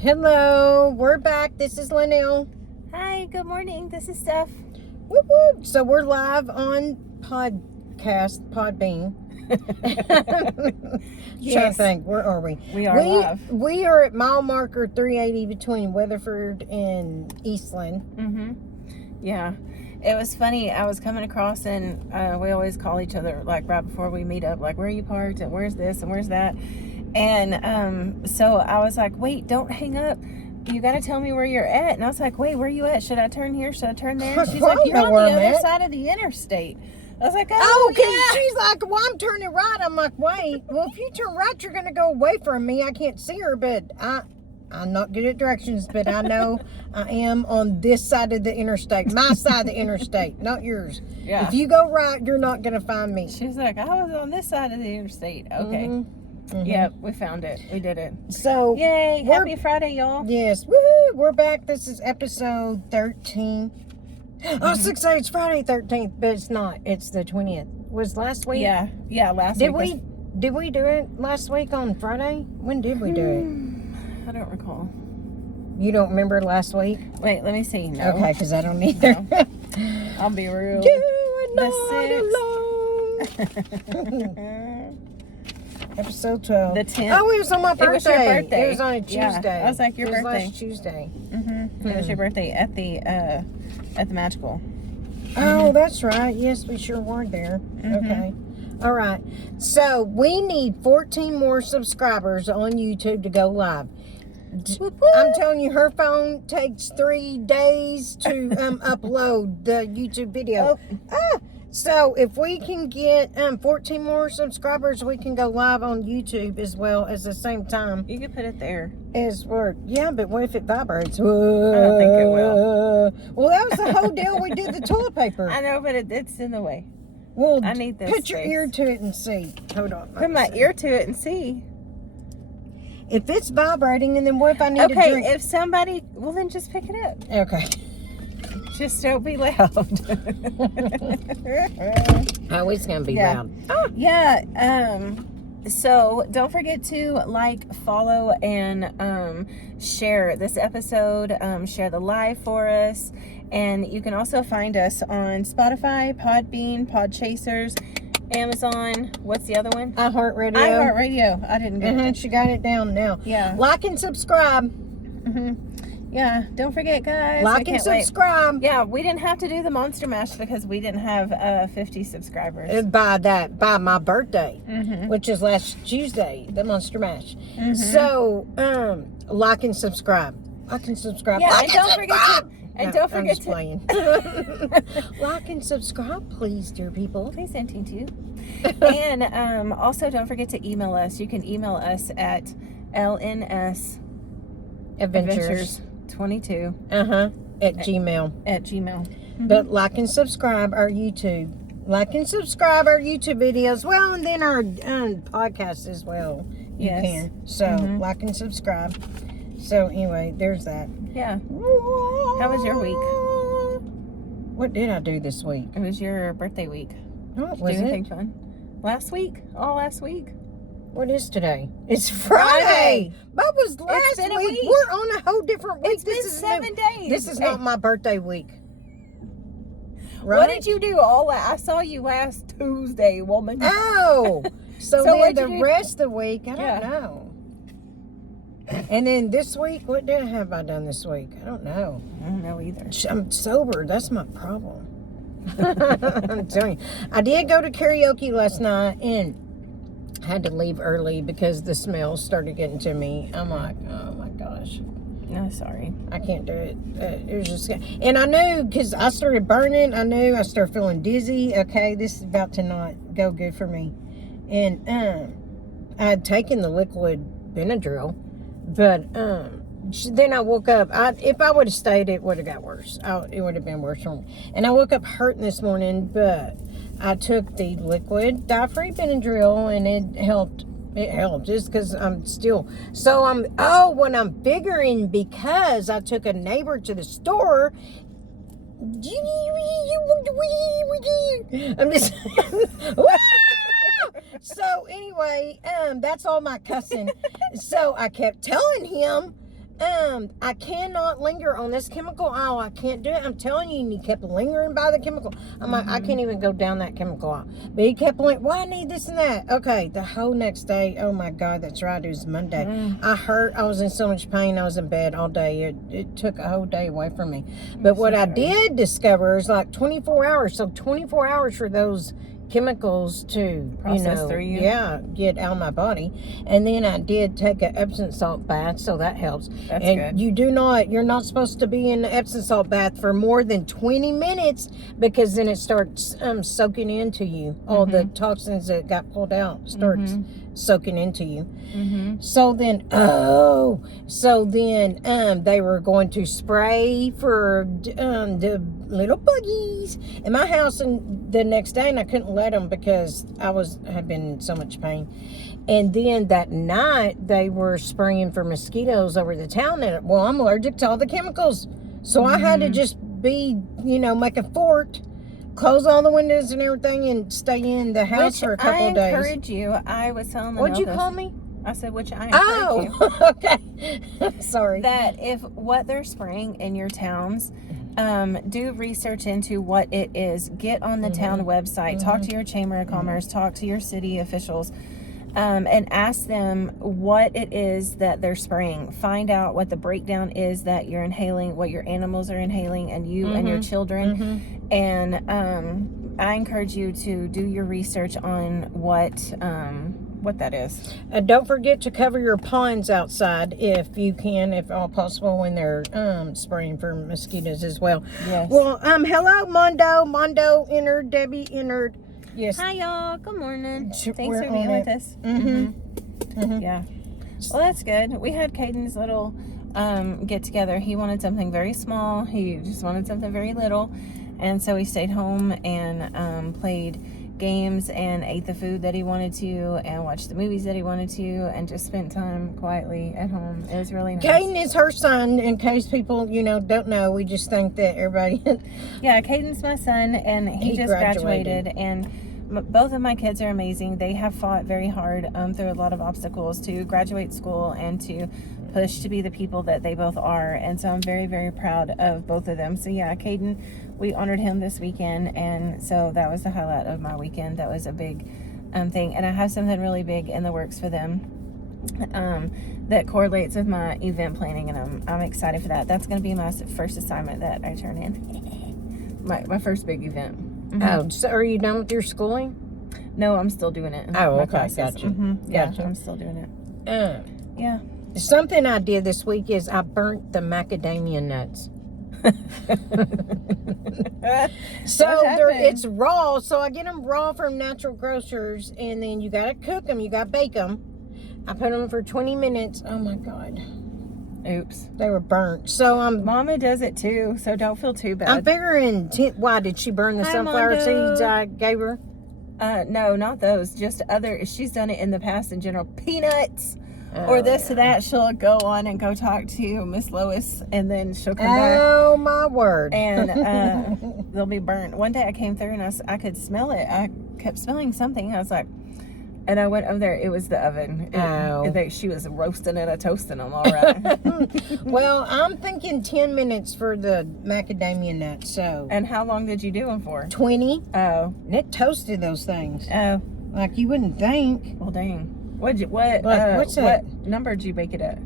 Hello, we're back. This is Linnell. Hi, good morning. This is Steph. Whoop whoop. So we're live on Podbean. Yes. Trying to think, where are we? We are live. We are at mile marker 380 between Weatherford and Eastland. Yeah. It was funny. I was coming across and we always call each other like right before we meet up, like, where are you parked and where's this and where's that? And so I was like, wait, don't hang up. You got to tell me where you're at. And I was like, wait, where are you at? Should I turn here? Should I turn there? She's like, you're on the other side of the interstate. I was like, oh, yeah. She's like, well, I'm turning right. I'm like, wait, well, if you turn right, you're going to go away from me. I can't see her, but I'm not good at directions, but I know I am on this side of the interstate, my side of the interstate, not yours. Yeah. If you go right, you're not going to find me. She's like, I was on this side of the interstate. Okay. Yeah, we found it. We did it. So, yay! Happy Friday, y'all. Yes, woohoo! We're back. This is episode 13. I was to say it's Friday 13th, but it's not. It's the 20th. Was last week? Yeah, last week. Did we do it last week on Friday? When did we do it? I don't recall. You don't remember last week? Wait, let me see. No. Okay, because I don't either. No. I'll be real. You are not alone. Episode 12. The 10th. Oh, it was on my birthday. It was your birthday. It was on a Tuesday. Yeah. I was like, your birthday. It was last Tuesday. It was your birthday at the Magical. Oh, that's right. Yes, we sure were there. Okay. All right. So we need 14 more subscribers on YouTube to go live. I'm telling you, her phone takes 3 days to upload the YouTube video. So if we can get 14 more subscribers, we can go live on YouTube as well as the same time. You can put it there. Yeah, but what if it vibrates? I don't think it will. Well, that was the whole deal. We did the toilet paper. I know, but it's in the way. Well, I need this. Put your ear to it and see. Hold on. Put my ear to it and see. If it's vibrating, and then what if I need to drink? Okay, if somebody, well then just pick it up. Okay. Just don't be loud. Oh, it's gonna be loud. Oh. Yeah. So don't forget to like, follow, and share this episode. Share the live for us, and you can also find us on Spotify, Podbean, Podchasers, Amazon. What's the other one? iHeartRadio. I didn't get it. She got it down now. Yeah. Like and subscribe. Yeah, don't forget, guys. Like and subscribe. Wait. Yeah, we didn't have to do the Monster Mash because we didn't have 50 subscribers. By my birthday, which is last Tuesday, the Monster Mash. So, like and subscribe. Like and subscribe. Yeah, like and don't forget to playing. Like and subscribe, please, dear people. Please, sending to you. And also, don't forget to email us. You can email us at LNS Adventures 22 at Gmail. But like and subscribe our YouTube. Like and subscribe our YouTube videos. Well, and then our podcast as well. You can. So like and subscribe. So anyway, there's that. Yeah. How was your week? What did I do this week? It was your birthday week. Oh, Did was you do anything it? fun? Last week? All last week? What is today? It's Friday. That was last been a week. week. We're on a whole different week. It's been 7 days. This is not my birthday week. Right? What did you do I saw you last Tuesday, woman. Oh. So then the rest of the week, I don't know. And then this week, what have I done this week? I don't know. I don't know either. I'm sober. That's my problem. I'm telling you. I did go to karaoke last night and had to leave early because the smell started getting to me. I'm like, oh my gosh. No, sorry. I can't do it. It was just, and I knew because I started burning. I knew I started feeling dizzy. Okay, this is about to not go good for me. And I had taken the liquid Benadryl, but then I woke up. If I would have stayed, it would have got worse. It would have been worse for me. And I woke up hurting this morning, but I took the liquid dye-free Benadryl, and it helped. It helped just because I'm still. So when I'm figuring because I took a neighbor to the store. I'm just. So anyway, that's all my cussing. So I kept telling him, I cannot linger on this chemical aisle. I can't do it. I'm telling you, and he kept lingering by the chemical. I'm like, I can't even go down that chemical aisle. But he kept like, why I need this and that? Okay, the whole next day, oh my God, that's right, it was Monday. I was in so much pain. I was in bed all day. It took a whole day away from me. But what I did discover is like 24 hours. So 24 hours for those chemicals to process through you. Get out of my body. And then I did take an Epsom salt bath, so that helps. That's and good. You're not supposed to be in the Epsom salt bath for more than 20 minutes, because then it starts soaking into you. All the toxins that got pulled out starts soaking into you. So then they were going to spray for the little buggies in my house, and the next day, and I couldn't let them because had been in so much pain. And then that night they were spraying for mosquitoes over the town, and well, I'm allergic to all the chemicals, so I had to just be make a fort, close all the windows and everything, and stay in the house for a couple of days. I encourage you. I was telling them. What'd you call me? I said, which I encourage you. Okay. Sorry. That if what they're spraying in your towns, do research into what it is. Get on the town website. Talk to your Chamber of Commerce. Talk to your city officials. And ask them what it is that they're spraying. Find out what the breakdown is that you're inhaling, what your animals are inhaling, and you and your children. And I encourage you to do your research on what that is. Don't forget to cover your ponds outside if you can, if all possible, when they're spraying for mosquitoes as well. Yes. Well, hello, Mondo. Mondo entered. Debbie entered. Yes. Hi, y'all. Good morning. Thanks We're for being on with us. Yeah. Well, that's good. We had Caden's little get together. He wanted something very small. He just wanted something very little. And so he stayed home and played games and ate the food that he wanted to and watched the movies that he wanted to and just spent time quietly at home. It was really nice. Caden is her son, in case people, don't know. We just think that everybody... Yeah, Caden's my son, and he just graduated. And both of my kids are amazing. They have fought very hard through a lot of obstacles to graduate school and to push to be the people that they both are. And so I'm very, very proud of both of them. So yeah, Caden, we honored him this weekend, and so that was the highlight of my weekend. That was a big thing, and I have something really big in the works for them that correlates with my event planning, and I'm excited for that. That's going to be my first assignment that I turn in. my first big event. Oh, so are you done with your schooling? No, I'm still doing it. Oh, okay, gotcha. Yeah, I'm still doing it. Yeah. Something I did this week is I burnt the macadamia nuts. So it's raw, so I get them raw from natural grocers, and then you gotta cook them, you gotta bake them. I put them for 20 minutes. Oh my God. Oops. They were burnt. So Mama does it too, so don't feel too bad. I'm figuring, why did she burn the sunflower seeds I gave her? No, not those. Just other. She's done it in the past in general. Peanuts. Or this or that. She'll go on and go talk to Miss Lois, and then she'll come back. Oh my word. And they'll be burnt. One day I came through and I could smell it. I kept smelling something. I was like, and I went over there. It was the oven. She was roasting it or toasting them, all right. Well, I'm thinking 10 minutes for the macadamia nuts. So. And how long did you do them for? 20. Oh. And it toasted those things. Oh. Like you wouldn't think. Well, dang. What number did you bake it at?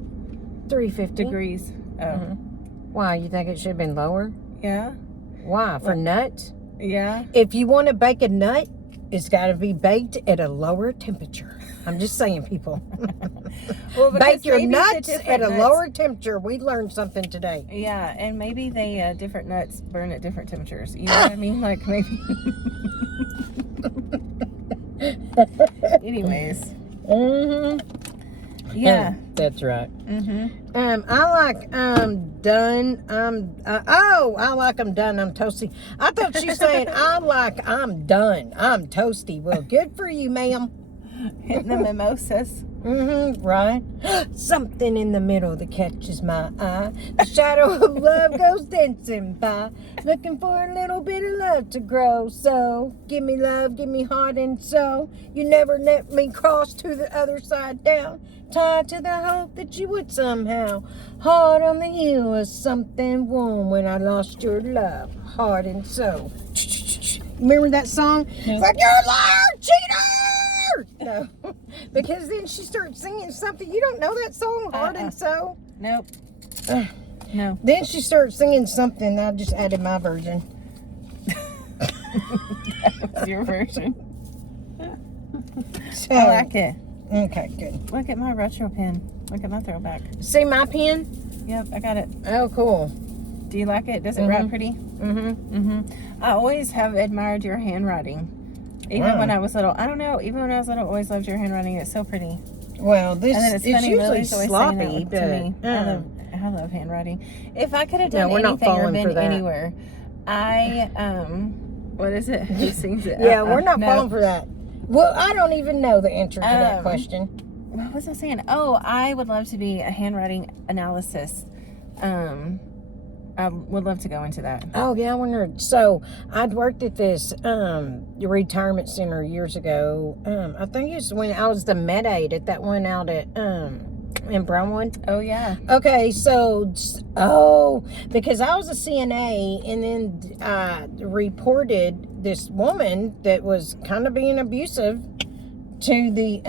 350 degrees. Oh. Why, you think it should have been lower? Yeah. Why? For nuts? Yeah. If you want to bake a nut, it's got to be baked at a lower temperature. I'm just saying, people. Well, bake your nuts at a lower temperature. We learned something today. Yeah, and maybe they different nuts burn at different temperatures. You know what I mean? Like maybe. Anyways. Yeah. That's right. I like done. I like I'm done. I'm toasty. I thought she was saying I like I'm done. I'm toasty. Well, good for you, ma'am. Hitting the mimosas. Right. Something in the middle that catches my eye. The shadow of love goes dancing by. Looking for a little bit of love to grow. So, give me love, give me heart and soul. You never let me cross to the other side down. Tied to the hope that you would somehow. Heart on the heel of something warm when I lost your love. Heart and soul. Remember that song? It's like, you're a liar, cheater! No. Because then she starts singing something. You don't know that song, Heart and Soul? Nope. No. Then she starts singing something. I just added my version. That was your version. So, I like it. Okay, good. Look at my retro pen. Look at my throwback. See my pen? Yep, I got it. Oh, cool. Do you like it? Does it write pretty? Mm-hmm. I always have admired your handwriting. Even when I was little. I don't know. Even when I was little, I always loved your handwriting. It's so pretty. Well, this And then it's funny, usually Lily's always sloppy, saying that to me. I love handwriting. If I could have done we're not anything or falling for been that. anywhere, what is it? Who sings it? Yeah, we're not no. falling for that. Well, I don't even know the answer to that question. What was I saying? Oh, I would love to be a handwriting analysis. I would love to go into that. Oh, yeah, I wonder. So, I'd worked at this retirement center years ago. I think it's when I was the med aide at that one out at in Brownwood. Oh, yeah. Okay, so, because I was a CNA, and then I reported this woman that was kind of being abusive to the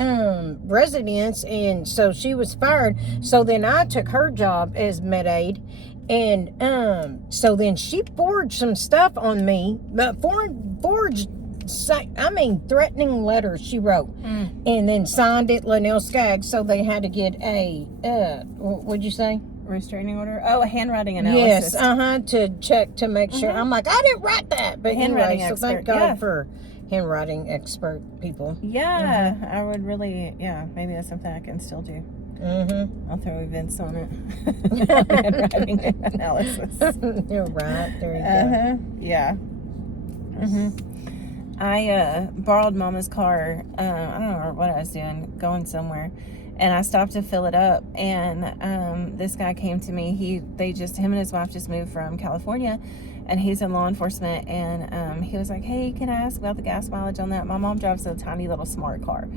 residents, and so she was fired. So then I took her job as med aide, and so then she forged some stuff on me, but threatening letters she wrote, and then signed it Linnell Skaggs. So they had to get a what'd you say? Restraining order? Oh, a handwriting analysis. Yes, to check to make sure. I'm like, I didn't write that, but handwriting anyway, so thank expert, God for handwriting expert people. Yeah, I would really. Yeah, maybe that's something I can still do. I'll throw events on it. Handwriting analysis. You're right. There you go. Yeah. I borrowed Mama's car. I don't know what I was doing, going somewhere, and I stopped to fill it up. And this guy came to me. Him and his wife just moved from California, and he's in law enforcement. And he was like, "Hey, can I ask about the gas mileage on that?" My mom drives a tiny little smart car.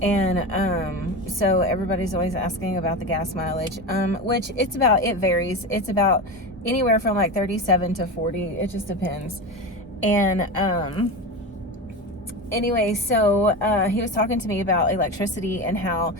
And so everybody's always asking about the gas mileage, which it varies. It's about anywhere from like 37 to 40. It just depends. And anyway, so he was talking to me about electricity and how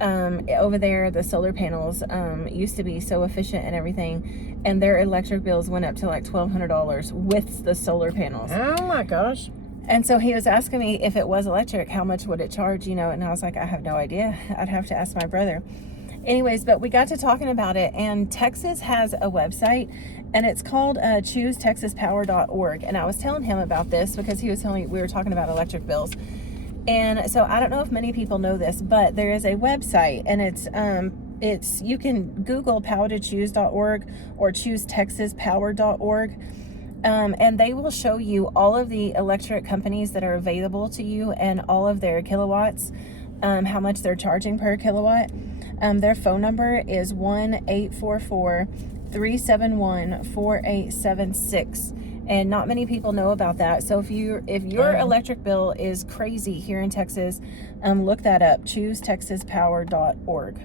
over there the solar panels used to be so efficient and everything, and their electric bills went up to like $1,200 with the solar panels. Oh my gosh. And so he was asking me if it was electric, how much would it charge, and I was like, I have no idea. I'd have to ask my brother. Anyways, but we got to talking about it, and Texas has a website, and it's called choosetexaspower.org. And I was telling him about this because he was telling me we were talking about electric bills. And so I don't know if many people know this, but there is a website, and it's you can Google powertochoose.org or choosetexaspower.org. And they will show you all of the electric companies that are available to you and all of their kilowatts, how much they're charging per kilowatt. Their phone number is 1-844-371-4876. And not many people know about that. So if your electric bill is crazy here in Texas, look that up, choosetexaspower.org.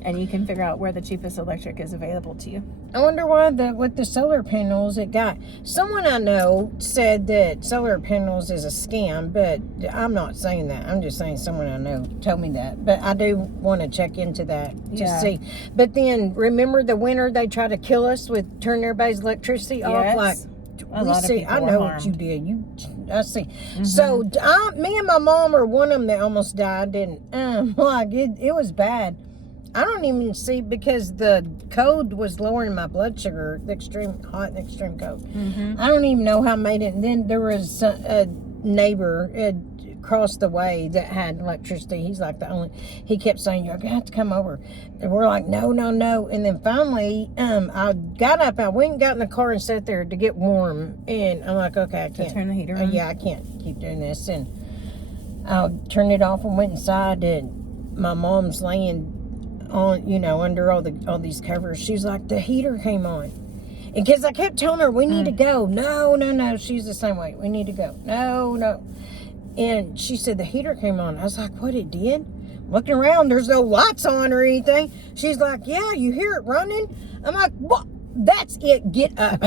And you can figure out where the cheapest electric is available to you. I wonder why with the solar panels it got. Someone I know said that solar panels is a scam, but I'm not saying that. I'm just saying someone I know told me that. But I do want to check into that to see. But then remember the winter they tried to kill us with turning everybody's electricity off? Like a lot of people I know what you did. I see. So me and my mom were one of them that almost died. And it was bad. I don't even see, because the code was lowering my blood sugar, the extreme hot and extreme cold. I don't even know how I made it. And then there was a neighbor across the way that had electricity. He's like he kept saying, you're going to have to come over. And we're like, no. And then finally, I got up, I went and got in the car and sat there to get warm. And I'm like, okay, I can't. Turn the heater on? Yeah, I can't keep doing this. And I turned it off and went inside, and my mom's laying on, under all these covers. She's like, the heater came on. And because I kept telling her, we need to go. No. She's the same way. We need to go. No. And she said, the heater came on. I was like, what, it did? Looking around, there's no lights on or anything. She's like, yeah, you hear it running? I'm like, what? That's it. Get up.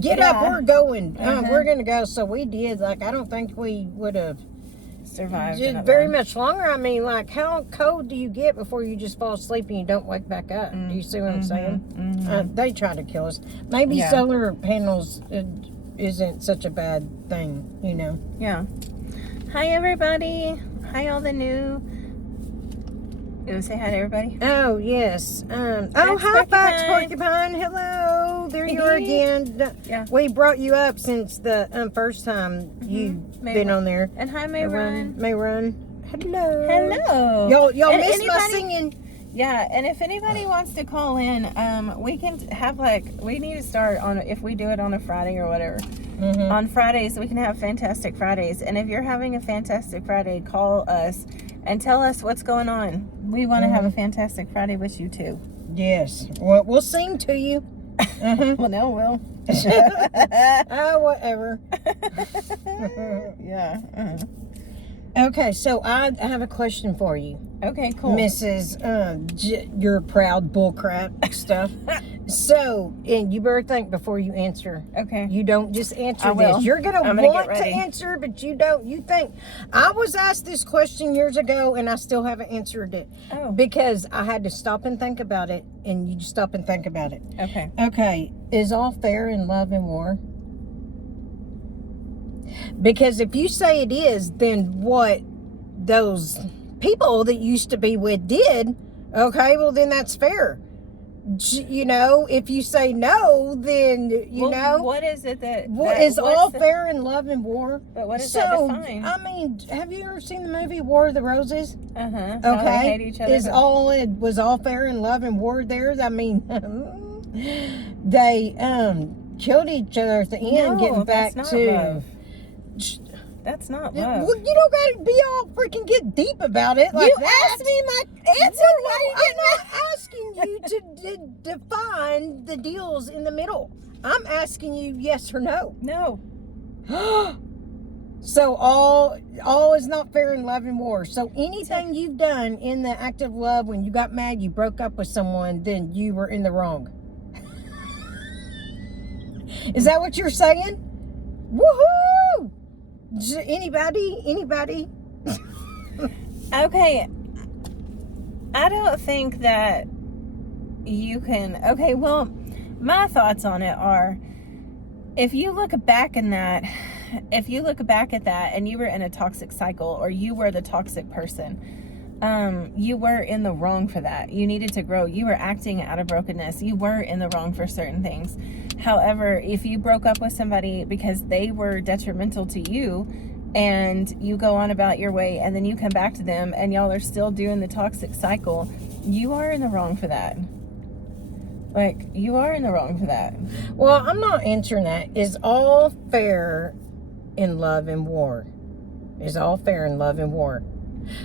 Get up. We're going. We're going to go. So we did. Like, I don't think we would have survived very much longer. I mean, like, how cold do you get before you just fall asleep and you don't wake back up? Do you see what I'm saying? They try to kill us. Maybe solar panels isn't such a bad thing, Yeah. Hi, everybody. Hi, all the new. You want to say hi to everybody? Oh, yes. Hi, Fox Porcupine. Hello. There you are again. Yeah. We brought you up since the first time you've been on there. And hi, Mayrun. Hello. Y'all miss my singing. Yeah, and if anybody wants to call in, we can have, we need to start on, if we do it on a Friday or whatever. On Fridays, we can have Fantastic Fridays. And if you're having a Fantastic Friday, call us and tell us what's going on. We want to have a Fantastic Friday with you, too. Yes. Well, we'll sing to you. Well, no, we'll. Oh, whatever. Yeah. Okay, so I have a question for you. Okay, cool. Mrs. Your proud bullcrap stuff. So, and you better think before you answer. Okay. You don't just answer I will. this. You're going to want to answer, but you don't. You think. I was asked this question years ago, and I still haven't answered it. Oh. Because I had to stop and think about it, and you just stop and think about it. Okay. Okay. Is all fair in love and war? Because if you say it is, then what those people that used to be with did, okay, well, then that's fair. If you say no, then, what is it that is all fair in love and war? But what does that define? I mean, have you ever seen the movie War of the Roses? Okay. How they hate each other. Was all fair in love and war there? I mean, they killed each other at the end, getting back to love. That's not love. Well, you don't gotta be all freaking get deep about it like that. Asked me my answer. I'm not asking you to define the deals in the middle. I'm asking you yes or no. No. So all is not fair in love and war. So anything you've done in the act of love, when you got mad, you broke up with someone, then you were in the wrong. Is that what you're saying? Woohoo! Anybody? Okay. I don't think that you can. Okay, well, my thoughts on it are, if you look back at that and you were in a toxic cycle, or you were the toxic person, you were in the wrong for that. You needed to grow. You were acting out of brokenness. You were in the wrong for certain things. However, if you broke up with somebody because they were detrimental to you, and you go on about your way, and then you come back to them and y'all are still doing the toxic cycle, you are in the wrong for that. You are in the wrong for that. Well, I'm not answering that. Is all fair in love and war? Is all fair in love and war?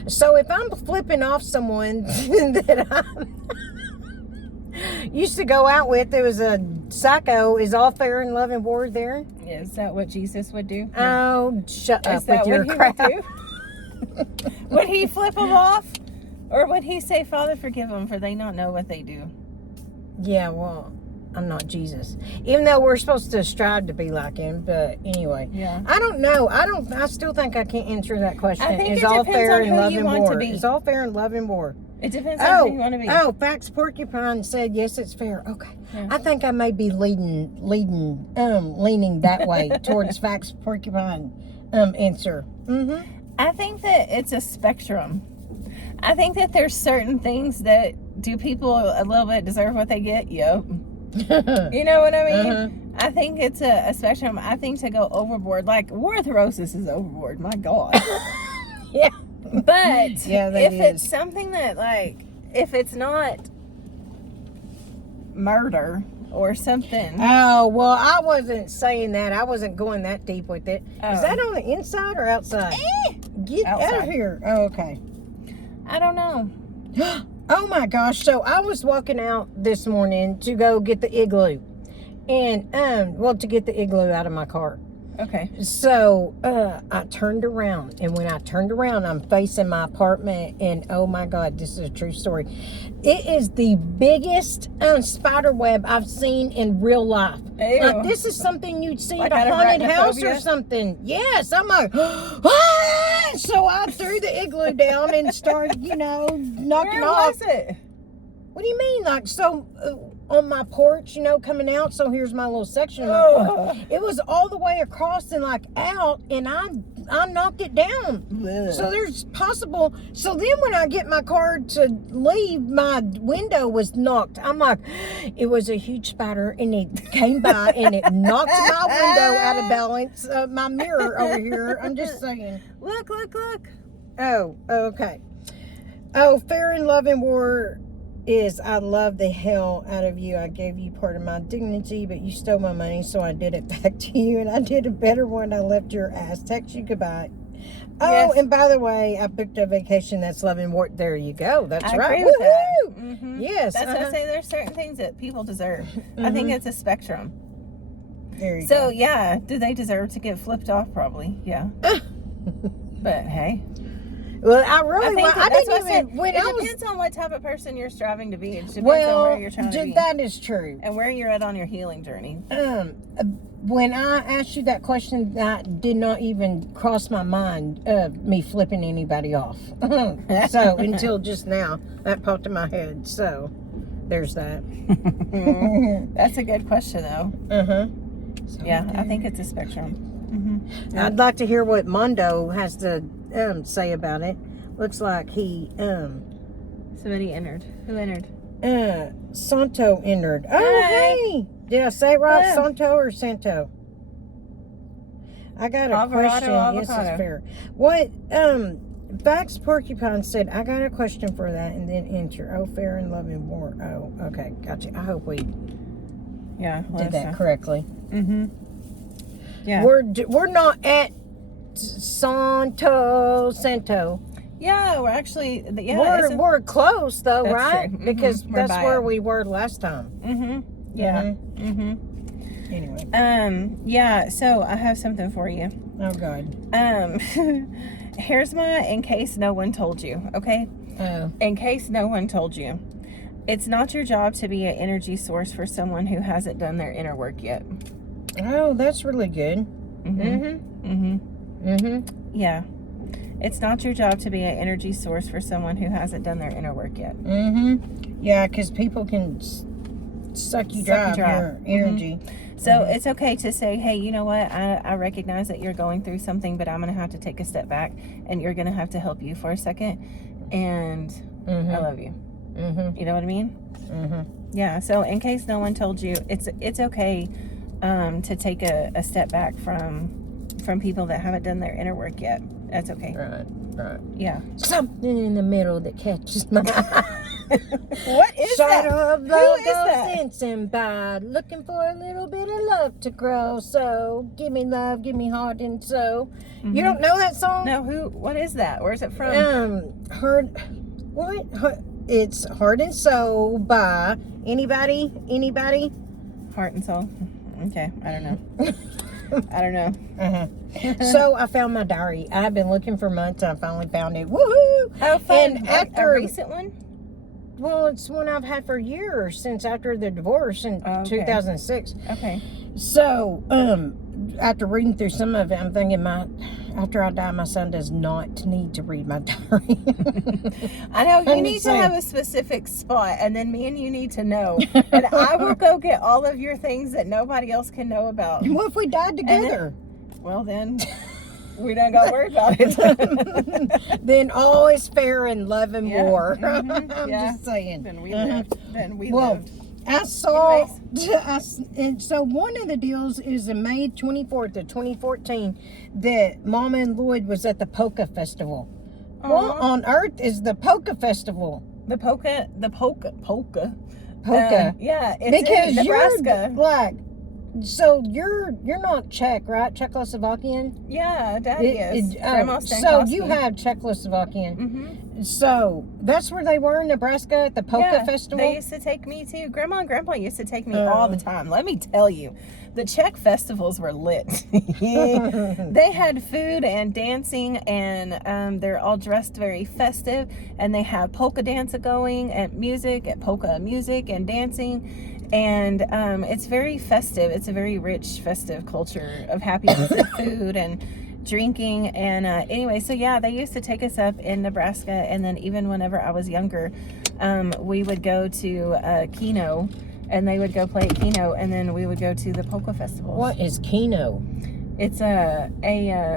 So if I'm flipping off someone that I used to go out with, there was a psycho, is all fair in love and war there? Is that what Jesus would do? Oh, shut up with your crap. Would he flip them off? Or would he say, Father, forgive them, for they not know what they do? Yeah, well, I'm not Jesus. Even though we're supposed to strive to be like him, but anyway. Yeah. I don't know. I still think I can't answer that question. I think is it all depends fair on in who love you and want war? to be. Is all fair in love and war? It depends on who you want to be. Oh, Fax Porcupine said yes, it's fair. Okay. Yeah. I think I may be leaning that way towards Fax Porcupine answer. Mm-hmm. I think that it's a spectrum. I think that there's certain things that, do people a little bit deserve what they get? Yep. You know what I mean? Uh-huh. I think it's a spectrum. I think to go overboard, like War of the Roses is overboard. My God. Yeah. But yeah, if it's something that, if it's not murder or something. Oh, well, I wasn't saying that. I wasn't going that deep with it. Is that on the inside or outside? Get out of outside. here. Oh, okay. I don't know. Oh my gosh. So I was walking out this morning to go get the igloo. And, to get the igloo out of my car. Okay. So, I turned around, and when I turned around, I'm facing my apartment, and oh my God, this is a true story. It is the biggest spider web I've seen in real life. Ew. Like, this is something you'd see Like at a out of haunted house or arachnophobia? something. Yes, I'm like, ah! So I threw the igloo down and started, knocking Where off. was it? What do you mean? Like, so on my porch, coming out. So here's my little section of my porch. It was all the way across and like out, and I knocked it down. Ugh. So there's possible. So then when I get my car to leave, my window was knocked. I'm like, it was a huge spider, and it came by and it knocked my window out of balance. My mirror over here. I'm just saying. Look. Oh, okay. Oh, Fair and Love and War is, I love the hell out of you. I gave you part of my dignity, but you stole my money, so I did it back to you, and I did a better one. I left your ass. Text you goodbye. Oh, Yes. and by the way, I booked a vacation. That's Love and War. There you go. That's I right. agree with that. Woohoo! Mm-hmm. Yes. That's what I say. There's certain things that people deserve. I Mm-hmm. think it's a spectrum. There you So go. yeah, do they deserve to get flipped off? Probably, yeah. But hey, Well, I really, I think I that's didn't what I said. even, when It I was, depends on what type of person you're striving to be. It depends on well, where you're trying to be that is true. and where you're at on your healing journey. When I asked you that question, that did not even cross my mind of me flipping anybody off. So until just now, that popped in my head. So there's that. That's a good question, though. So Yeah, I think it's a spectrum. Mm-hmm. I'd like to hear what Mondo has to say about it. Looks like he Somebody entered. Who entered? Santo entered. Oh, Hi. hey! Did I say it right? Hello. Santo or Santo? I got a Alvarado, question. Yes, avocado. it's fair. What, Vax Porcupine said, I got a question for that, and then enter. Oh, Fair and Love and War. Oh, okay. Gotcha. I hope we Yeah, did that correctly. Mm-hmm. Yeah. We're not at Santo. Yeah, we're actually. Yeah. We're close though, That's right? true. Mhm. Because We're that's by where it. we were last time. Mm-hmm. Yeah. Mhm. Mm-hmm. Anyway. Yeah. So I have something for you. Oh God. Here's my in case no one told you. Okay. Oh. In case no one told you, it's not your job to be an energy source for someone who hasn't done their inner work yet. Oh, that's really good. Mm-hmm. Mm-hmm. Mm-hmm. Yeah. It's not your job to be an energy source for someone who hasn't done their inner work yet. Mm-hmm. Yeah, because people can suck you dry of your energy. So it's okay to say, hey, you know what? I recognize that you're going through something, but I'm going to have to take a step back, and you're going to have to help you for a second. And I love you. Mm-hmm. You know what I mean? Mm-hmm. Yeah. So in case no one told you, it's okay to take a step back from people that haven't done their inner work yet. That's okay. Right. Yeah. Something in the middle that catches my eye. What is that? Shadow of Who love is goes that? dancing by, looking for a little bit of love to grow. So give me love, give me heart and soul. You don't know that song? No. What is that? Where's it from? It's Heart and Soul by anybody? Heart and soul. Okay. I don't know. I don't know. So I found my diary. I've been looking for months. I finally found it. Woohoo! Oh, fun. And A recent one? Well, it's one I've had for years, since after the divorce in Oh, okay. 2006. Okay. So, after reading through some of it, I'm thinking after I die, my son does not need to read my diary. I know, you I'm need just to saying. have a specific spot, and then me and you need to know. And I will go get all of your things that nobody else can know about. What if we died together? Well, then we don't got to worry about it. Then all is fair in love and Yeah. war. Mhm. I'm Yeah. just saying. Then we lived. Then we Well, lived. I saw, Anyways. and so one of the deals is in May 24th of 2014 that Mama and Lloyd was at the Polka Festival. What on earth is the Polka Festival? The polka. Polka. Yeah, it's Because in you're Nebraska. black. So you're not Czech, right? Czechoslovakian? Yeah, Daddy is. Grandma so you have Czechoslovakian. Mm-hmm. So that's where they were in Nebraska at the polka festival? They used to take me too. Grandma and Grandpa used to take me all the time. Let me tell you, the Czech festivals were lit. They had food and dancing, and they're all dressed very festive, and they have polka dance going and polka music and dancing, and it's very festive. It's a very rich festive culture of happiness and food and drinking. And anyway, so yeah, they used to take us up in Nebraska, and then even whenever I was younger, we would go to Keno, and they would go play at Keno, and then we would go to the polka festivals. What is Keno? It's a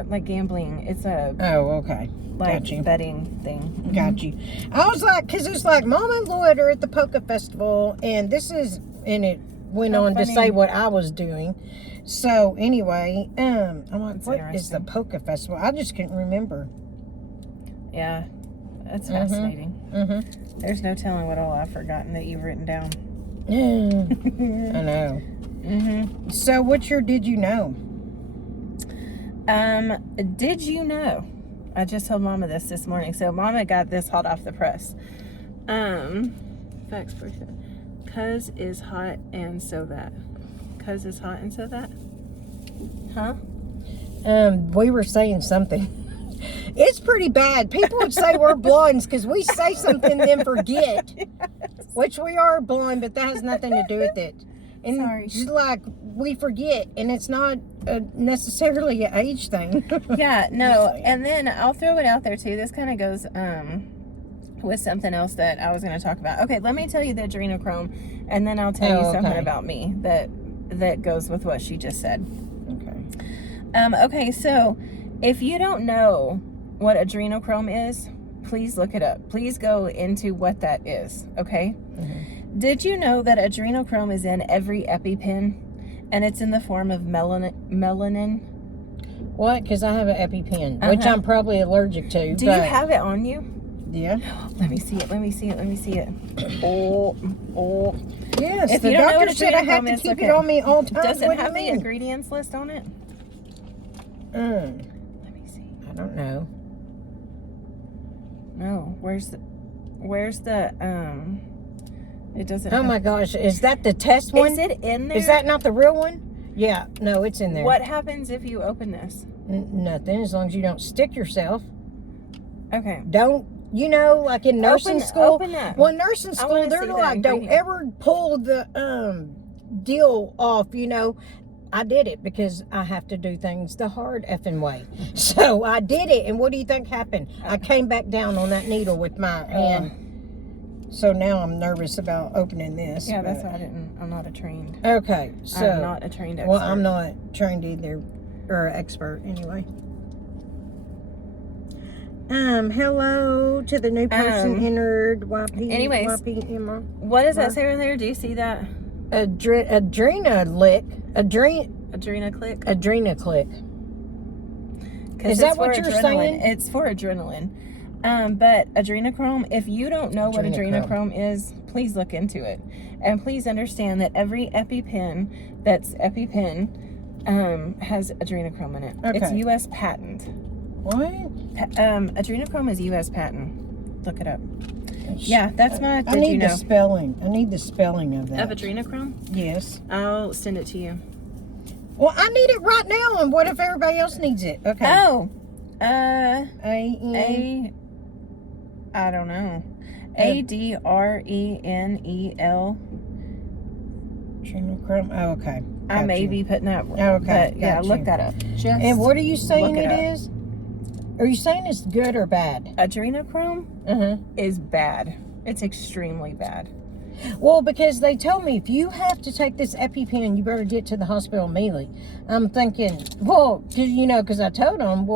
like gambling. It's a okay, like betting thing. Got you. I was like, because it's like Mom and Lloyd are at the polka festival, and it went on to say what I was doing. So anyway, I'm like, what is the polka festival? I just couldn't remember. Yeah, that's fascinating. Mm-hmm. There's no telling what all I've forgotten that you've written down. I know. Mm-hmm. So what's your did you know? Did you know? I just told Mama this morning. So Mama got this hot off the press. Facts for sure. Cuz is hot and so that. Cuz is hot and so that. Huh? We were saying something. It's pretty bad. People would say we're blondes because we say something then forget. Yes. Which we are blind, but that has nothing to do with it. And sorry. Just like we forget, and it's not necessarily an age thing. Yeah, no. And then I'll throw it out there too. This kind of goes with something else that I was going to talk about. Okay, let me tell you the adrenochrome, and then I'll tell you something about me that goes with what she just said. Okay. Okay, so if you don't know what adrenochrome is, please look it up. Please go into what that is, okay? Mm-hmm. Did you know that adrenochrome is in every EpiPen, and it's in the form of melanin? What? Because I have an EpiPen, which I'm probably allergic to. Do you have it on you? Yeah. Let me see it. Oh. Yes, if the doctor said I have to keep it on me all the time. Does it have the ingredients list on it? Let me see. I don't know. No. Where's the it doesn't. Oh my gosh, is that the test one? Is it in there? Is that not the real one? Yeah, no, it's in there. What happens if you open this? Nothing, as long as you don't stick yourself. Okay. Don't, like in nursing school. Open up. Well, nursing school, they're like, don't ever pull the deal off, I did it because I have to do things the hard effing way. So I did it, and what do you think happened? I came back down on that needle with my hand. So now I'm nervous about opening this. Yeah, that's why I'm not a trained. Okay, so. I'm not a trained expert. Well, I'm not trained either, or expert anyway. Hello to the new person entered YP. Anyways, YPMR. What does that say right there? Do you see that? Adrenaclick. Is that what you're saying? It's for adrenaline. But adrenochrome, if you don't know what adrenochrome is, please look into it. And please understand that every EpiPen that's EpiPen has adrenochrome in it. Okay. It's U.S. patent. What? Adrenochrome is U.S. patent. Look it up. Yeah, that's my. I need the spelling. I need the spelling of that. Of adrenochrome? Yes. I'll send it to you. Well, I need it right now, and what if everybody else needs it? Okay. Oh. I don't know. Adrenel. Adrenochrome. Oh, okay. I may be putting that. Okay. But yeah, look that up. And what are you saying it is? Are you saying it's good or bad? Adrenochrome is bad. It's extremely bad. Well, because they told me if you have to take this EpiPen, you better get to the hospital immediately. I'm thinking, well, because I told them,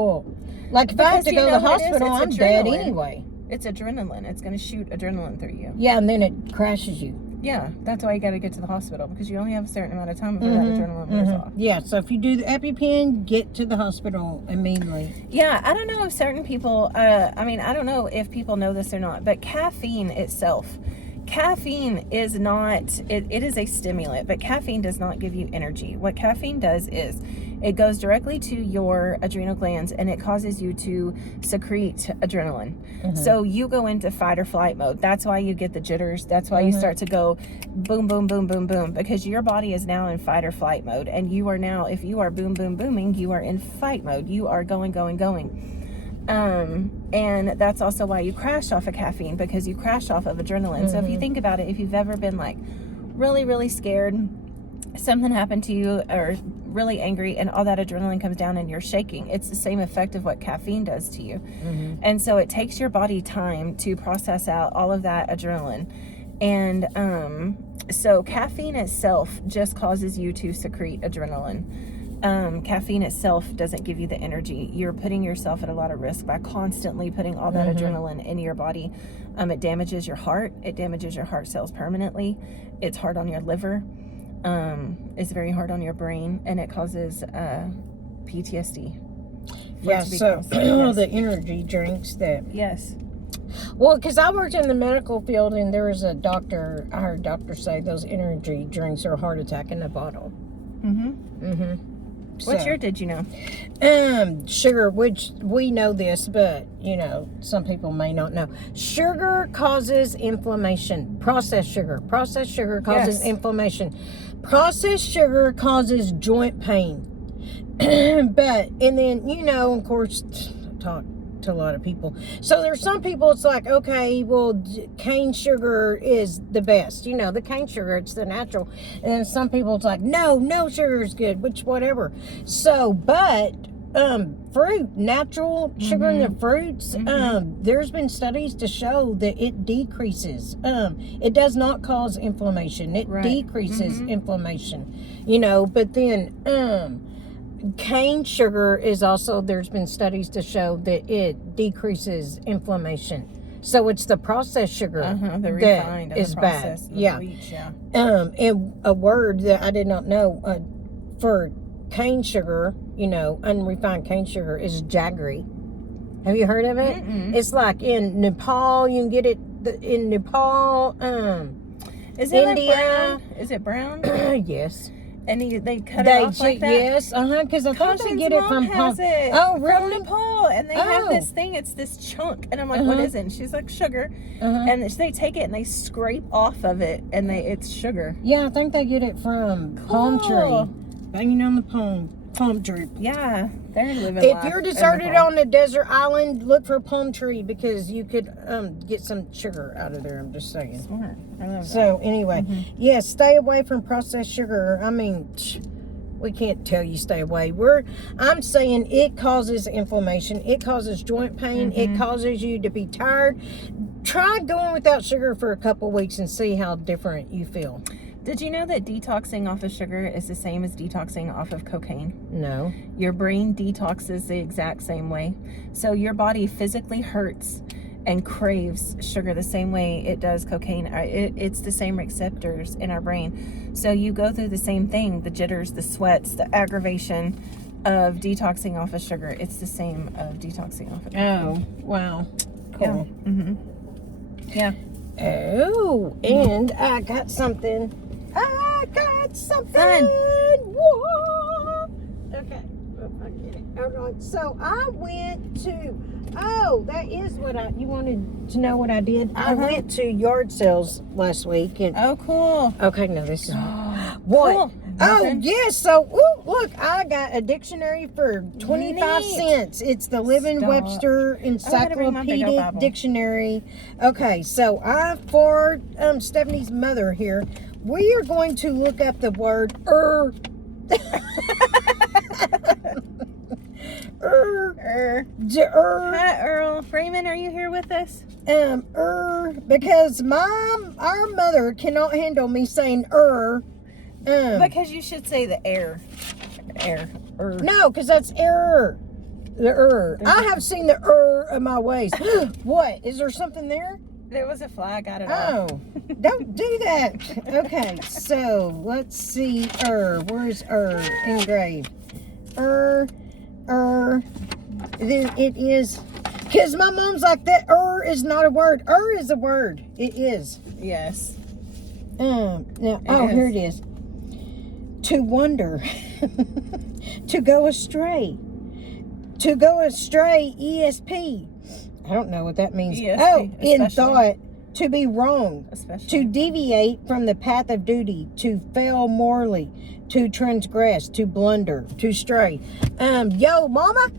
like if I have to go to the hospital, I'm dead anyway. It's adrenaline. It's going to shoot adrenaline through you. Yeah, and then it crashes you. Yeah, that's why you got to get to the hospital, because you only have a certain amount of time before that adrenaline wears off. Yeah, so if you do the EpiPen, get to the hospital immediately. Yeah, I don't know if certain people, I don't know if people know this or not, but caffeine itself caffeine is not, it is a stimulant, but caffeine does not give you energy. What caffeine does is it goes directly to your adrenal glands and it causes you to secrete adrenaline. So you go into fight or flight mode. That's why you get the jitters. That's why you start to go boom, boom, boom, boom, boom, because your body is now in fight or flight mode. And you are now, if you are boom, boom, booming, you are in fight mode. You are going, going, going. And that's also why you crash off of caffeine, because you crash off of adrenaline. So if you think about it, if you've ever been like really, really scared, something happened to you, or really angry, and all that adrenaline comes down and you're shaking, it's the same effect of what caffeine does to you. And so it takes your body time to process out all of that adrenaline. And so caffeine itself just causes you to secrete adrenaline. Caffeine itself doesn't give you the energy. You're putting yourself at a lot of risk by constantly putting all that adrenaline in your body. It damages your heart. It damages your heart cells permanently. It's hard on your liver. It's very hard on your brain, and it causes PTSD. Yeah, so the energy drinks that... Yes. Well, because I worked in the medical field, and there was a doctor, I heard doctors say those energy drinks are a heart attack in a bottle. What year did you know? Sugar, which we know this, but, some people may not know. Sugar causes inflammation. Processed sugar. Processed sugar causes inflammation. Processed sugar causes joint pain. And then, of course, talk to a lot of people. So there's some people, it's like, okay, well, cane sugar is the best. The cane sugar, it's the natural. And then some people, it's like, no sugar is good, which whatever. So, but fruit, natural sugar in the fruits, there's been studies to show that it decreases. It does not cause inflammation. It decreases inflammation. But then cane sugar is also, there's been studies to show that it decreases inflammation. So it's the processed sugar the refined that is bad. Yeah. Bleach, yeah. And a word that I did not know for cane sugar, unrefined cane sugar, is jaggery. Have you heard of it? It's like in Nepal. You can get it in Nepal. Is it India? Like brown? Is it brown? Yes. And they cut it off like that? Yes, because I thought they get it from it. Oh, really? From Nepal. And they have this thing, it's this chunk. And I'm like, what is it? And she's like, sugar. And they take it and they scrape off of it, and it's sugar. Yeah, I think they get it from palm tree. Banging on the palm tree. Yeah, they're living If you're deserted on a desert island, look for a palm tree, because you could get some sugar out of there. I'm just saying. Smart. I love that. So anyway, yes, stay away from processed sugar. I mean, we can't tell you stay away. I'm saying it causes inflammation. It causes joint pain. It causes you to be tired. Try going without sugar for a couple weeks and see how different you feel. Did you know that detoxing off of sugar is the same as detoxing off of cocaine? No. Your brain detoxes the exact same way. So your body physically hurts and craves sugar the same way it does cocaine. It's the same receptors in our brain. So you go through the same thing, the jitters, the sweats, the aggravation of detoxing off of sugar. It's the same of detoxing off of cocaine. Oh, wow. Cool. Yeah. Oh, and I got something. Fun. Whoa. Okay. I get it. All right. So I went to, that is what you wanted to know what I did. I went to yard sales last week. And, cool. Okay, no, this is what? Cool. Oh, yes. So, look, I got a dictionary for 25 cents. It's the Living Webster Encyclopedic Dictionary. Okay, so for Stephanie's mother here, we are going to look up the word Hi, Earl Freeman, are you here with us? Because our mother cannot handle me saying because you should say the air. No, because that's error. The I have seen the of my ways. What? Is there something there? There was a fly. I got it off. Oh, don't do that. Okay, so let's see. Where's engraved? Then it is Because my mom's like, that is not a word. Is a word. It is. Yes. Now, It here is. it is. To wander. To go astray. To go astray, ESP. I don't know what that means. ESP, in especially. thought. To be wrong. Especially. To deviate from the path of duty. To fail morally. To transgress. To blunder. To stray. Yo, mama,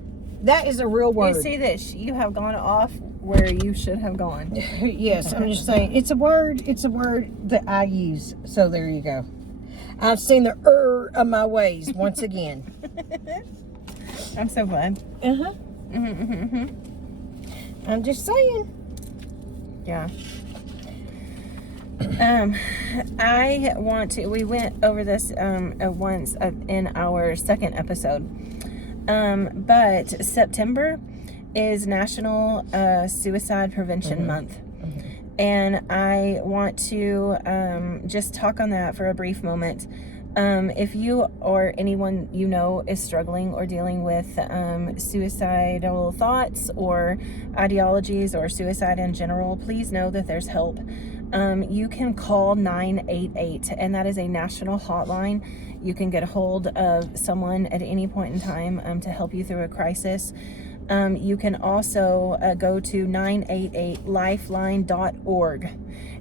that is a real word. You see that you have gone off where you should have gone. Yes, I'm just saying. It's a word. It's a word that I use. So there you go. I've seen the of my ways once again. I'm so glad. Uh-huh. I'm just saying. Yeah. We went over this once in our second episode. But September is National Suicide Prevention Month. And I want to just talk on that for a brief moment. If you or anyone you know is struggling or dealing with suicidal thoughts or ideologies or suicide in general, please know that there's help. You can call 988, and that is a national hotline. You can get a hold of someone at any point in time to help you through a crisis. You can also go to 988lifeline.org,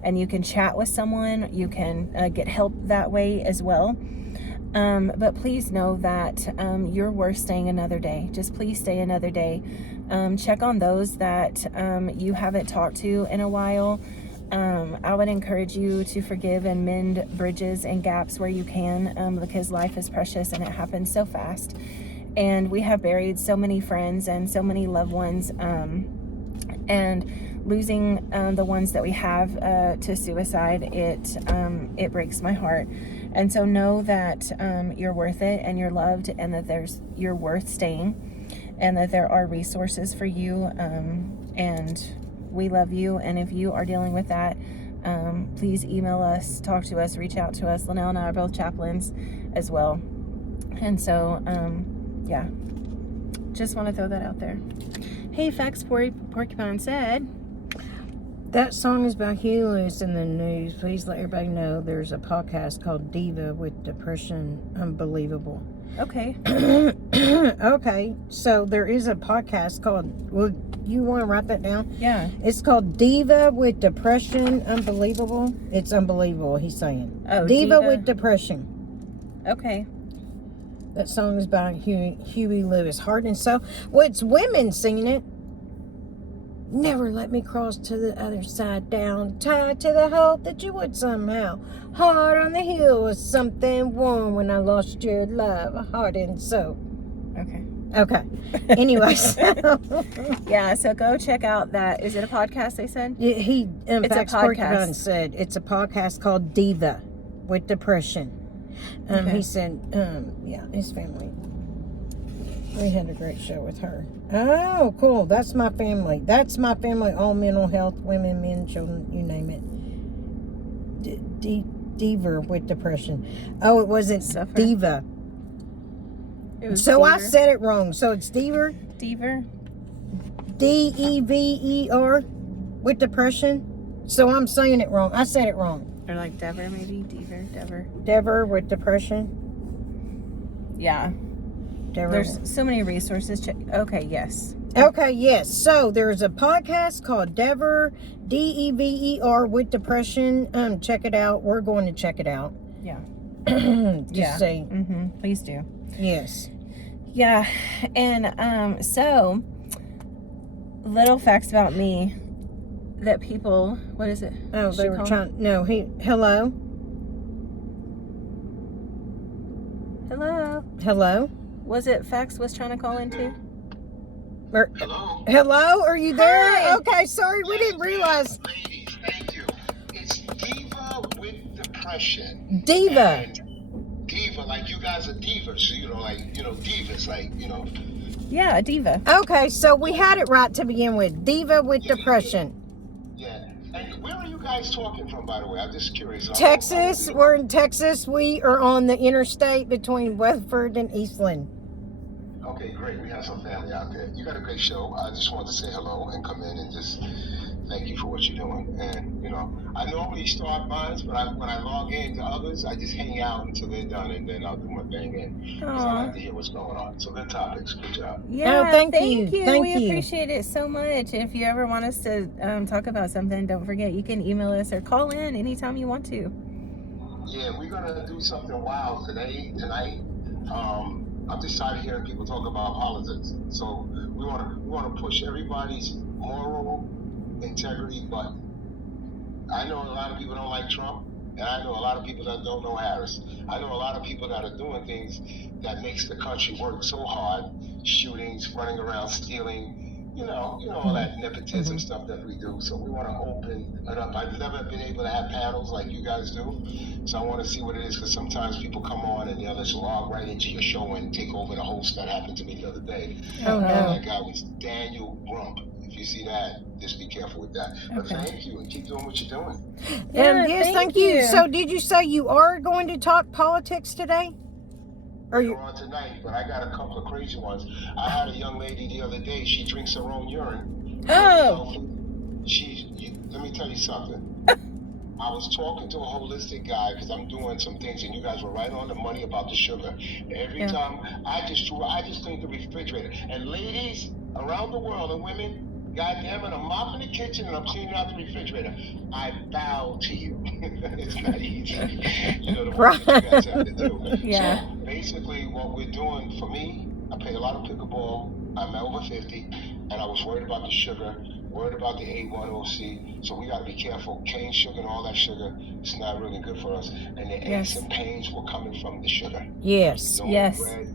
and you can chat with someone. You can get help that way as well. But please know that you're worth staying another day. Just please stay another day. Check on those that you haven't talked to in a while. I would encourage you to forgive and mend bridges and gaps where you can, because life is precious and it happens so fast. And we have buried so many friends and so many loved ones, and losing the ones that we have to suicide, it breaks my heart. And so know that you're worth it, and you're loved, and that you're worth staying, and that there are resources for you, and we love you. And if you are dealing with that, please email us, talk to us, reach out to us. Linnell and I are both chaplains as well. And so, yeah, just want to throw that out there. Hey, Facts Porcupine said, that song is about Huey Lewis in the news. Please let everybody know there's a podcast called Diva with Depression. Unbelievable. Okay. Okay, so there is a podcast called, well, you want to write that down? Yeah. It's called Diva with Depression. Unbelievable. It's unbelievable, he's saying. Oh, Diva with Depression. Okay. That song is by Huey Lewis. Heart and Soul. Well, it's women singing it. Never let me cross to the other side, down, tied to the hope that you would somehow. Heart on the hill was something warm when I lost your love, heart and soul. Okay. Anyways. Yeah, so go check out that. Is it a podcast, they said? He, in It's fact, a podcast. Porcupine said it's a podcast called Diva with Depression. Okay. He said, yeah, his family. We had a great show with her. Oh, cool. That's my family. That's my family. All mental health, women, men, children, you name it. Diva with Depression. Oh, it wasn't Suffer. Diva. It was So I Deaver. said it wrong. So it's Deaver. Deaver? Dever with Depression. So I'm saying it wrong. I said it wrong. Or like Dever, maybe? Dever. Dever with Depression. Yeah. Dever. There's so many resources. Okay, yes. Okay, yes. So there's a podcast called Dever, Dever with Depression. Check it out. We're going to check it out. Yeah. Just say Please do. yes. Yeah. And so little facts about me that people, what is it? Oh, they were trying. No, hello. Hello. Was it Fax was trying to call into? Hello, are you there? Hi. Okay, sorry, we didn't realize. Ladies, thank you. It's Diva with Depression. Diva. And diva, like you guys are divas, divas, Yeah, a diva. Okay, so we had it right to begin with. Diva with Depression. Yeah. And where are you guys talking from, by the way? I'm just curious. Texas. We're in Texas. We are on the interstate between Weatherford and Eastland. Okay, great. We have some family out there. You got a great show. I just wanted to say hello and come in and just thank you for what you're doing. And, I normally start mine, but when I log in to others, I just hang out until they're done, and then I'll do my thing because I Aw. like to hear what's going on. So good topics. Good job. Yeah, thank thank you. you. Thank We you. appreciate it so much. If you ever want us to talk about something, don't forget you can email us or call in anytime you want to. Yeah, we're gonna do something wild tonight. I'm just tired of hearing people talk about politics. So we wanna push everybody's moral integrity button. I know a lot of people don't like Trump, and I know a lot of people that don't know Harris. I know a lot of people that are doing things that makes the country work so hard, shootings, running around, stealing, all that nepotism stuff that we do. So we want to open it up. I've never been able to have panels like you guys do, so I want to see what it is, because sometimes people come on and they'll just log right into your show and take over the host. That happened to me the other day. Oh, no. That guy was Daniel Grump. If you see that, just be careful with that. But Okay. thank you, and keep doing what you're doing. Yeah, Yes, thank you. So did you say you are going to talk politics today? Or You're you? on tonight, but I got a couple of crazy ones. I had a young lady the other day. She drinks her own urine. Oh. Let me tell you something. I was talking to a holistic guy because I'm doing some things, and you guys were right on the money about the sugar. Every time I just cleaned the refrigerator. And ladies around the world and women, goddamn it, I'm mopping the kitchen and I'm cleaning out the refrigerator. I bow to you. It's not easy. The work that you guys have to do. Yeah. So basically, what we're doing, for me, I play a lot of pickleball. I'm over 50, and I was worried about the sugar, worried about the A1OC. So we got to be careful. Cane sugar and all that sugar, it's not really good for us. And the aches and pains were coming from the sugar. Yes. No more bread.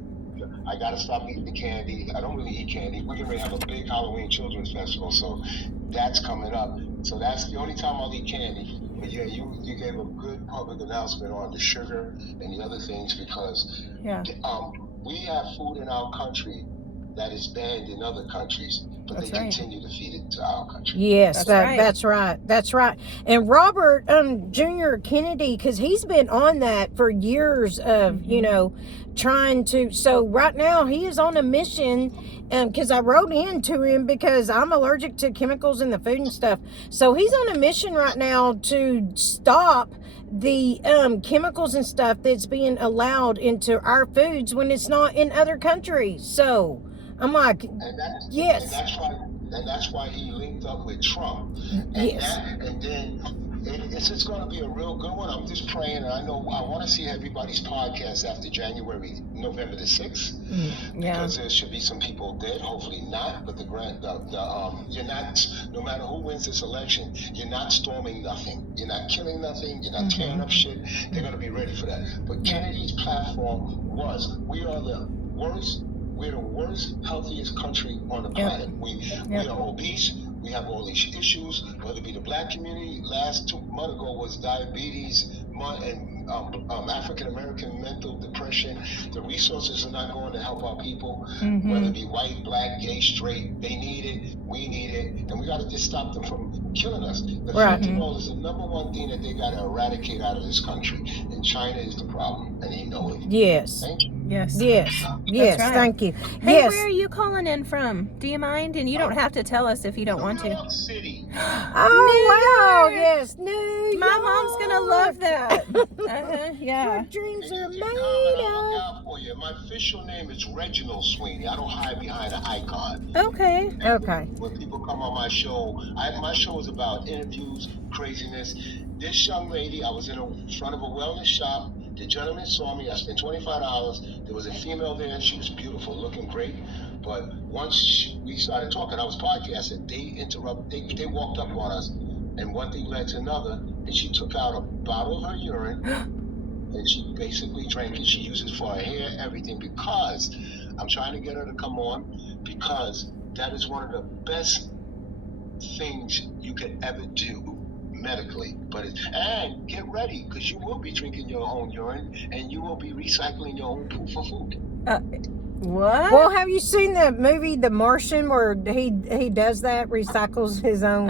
I got to stop eating the candy. I don't really eat candy. We're going to have a big Halloween children's festival, so that's coming up. So that's the only time I'll eat candy. But yeah, you gave a good public announcement on the sugar and the other things, because we have food in our country that is banned in other countries, but they continue to feed it to our country. Yes, that's right. That's right. And Robert Jr. Kennedy, because he's been on that for years of, trying to. So right now he is on a mission, because I wrote into him because I'm allergic to chemicals in the food and stuff. So he's on a mission right now to stop the chemicals and stuff that's being allowed into our foods when it's not in other countries. So I'm like, yes. And that's why he linked up with Trump. And then it's just going to be a real good one. I'm just praying, and I want to see everybody's podcast after November the 6th, because there should be some people dead. Hopefully not, but you're not. No matter who wins this election, you're not storming nothing. You're not killing nothing. You're not tearing up shit. They're going to be ready for that. But Kennedy's platform was, we are the worst, healthiest country on the planet. We are obese. We have all these issues, whether it be the black community. Last 2 months ago was diabetes and African American mental depression. The resources are not going to help our people, whether it be white, black, gay, straight. They need it. We need it. And we got to just stop them from killing us. The fentanyl is the number one thing that they got to eradicate out of this country. And China is the problem, and they know it. Yes. Thank you. Yes. That's right. Thank you. Hey, where are you calling in from? Do you mind? And you don't have to tell us if you don't want to. New York City. Oh, wow. Yes. New York. My mom's going to love that. Yeah. Your dreams are made Look out for you. My official name is Reginald Sweeney. I don't hide behind an icon. Okay. When people come on my show, my show is about interviews, craziness. This young lady, I was in front of a wellness shop. The gentleman saw me. I spent $25. There was a female there. She was beautiful, looking great. But once we started talking, I was podcasting. They walked up on us, and one thing led to another. And she took out a bottle of her urine, and she basically drank it. She uses it for her hair, everything. Because I'm trying to get her to come on, because that is one of the best things you could ever do medically. And get ready, because you will be drinking your own urine, and you will be recycling your own poop for food. What? Well, have you seen the movie The Martian, where he does that, recycles his own?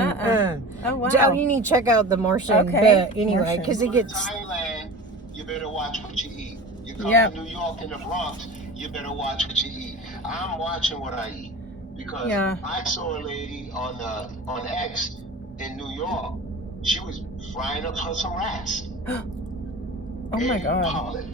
Oh, wow. Joe, you need to check out The Martian. Okay. But anyway, because it gets. Thailand, you better watch what you eat. You come to New York and the Bronx, you better watch what you eat. I'm watching what I eat because I saw a lady on X in New York. She was frying up some rats. Oh my in God. public.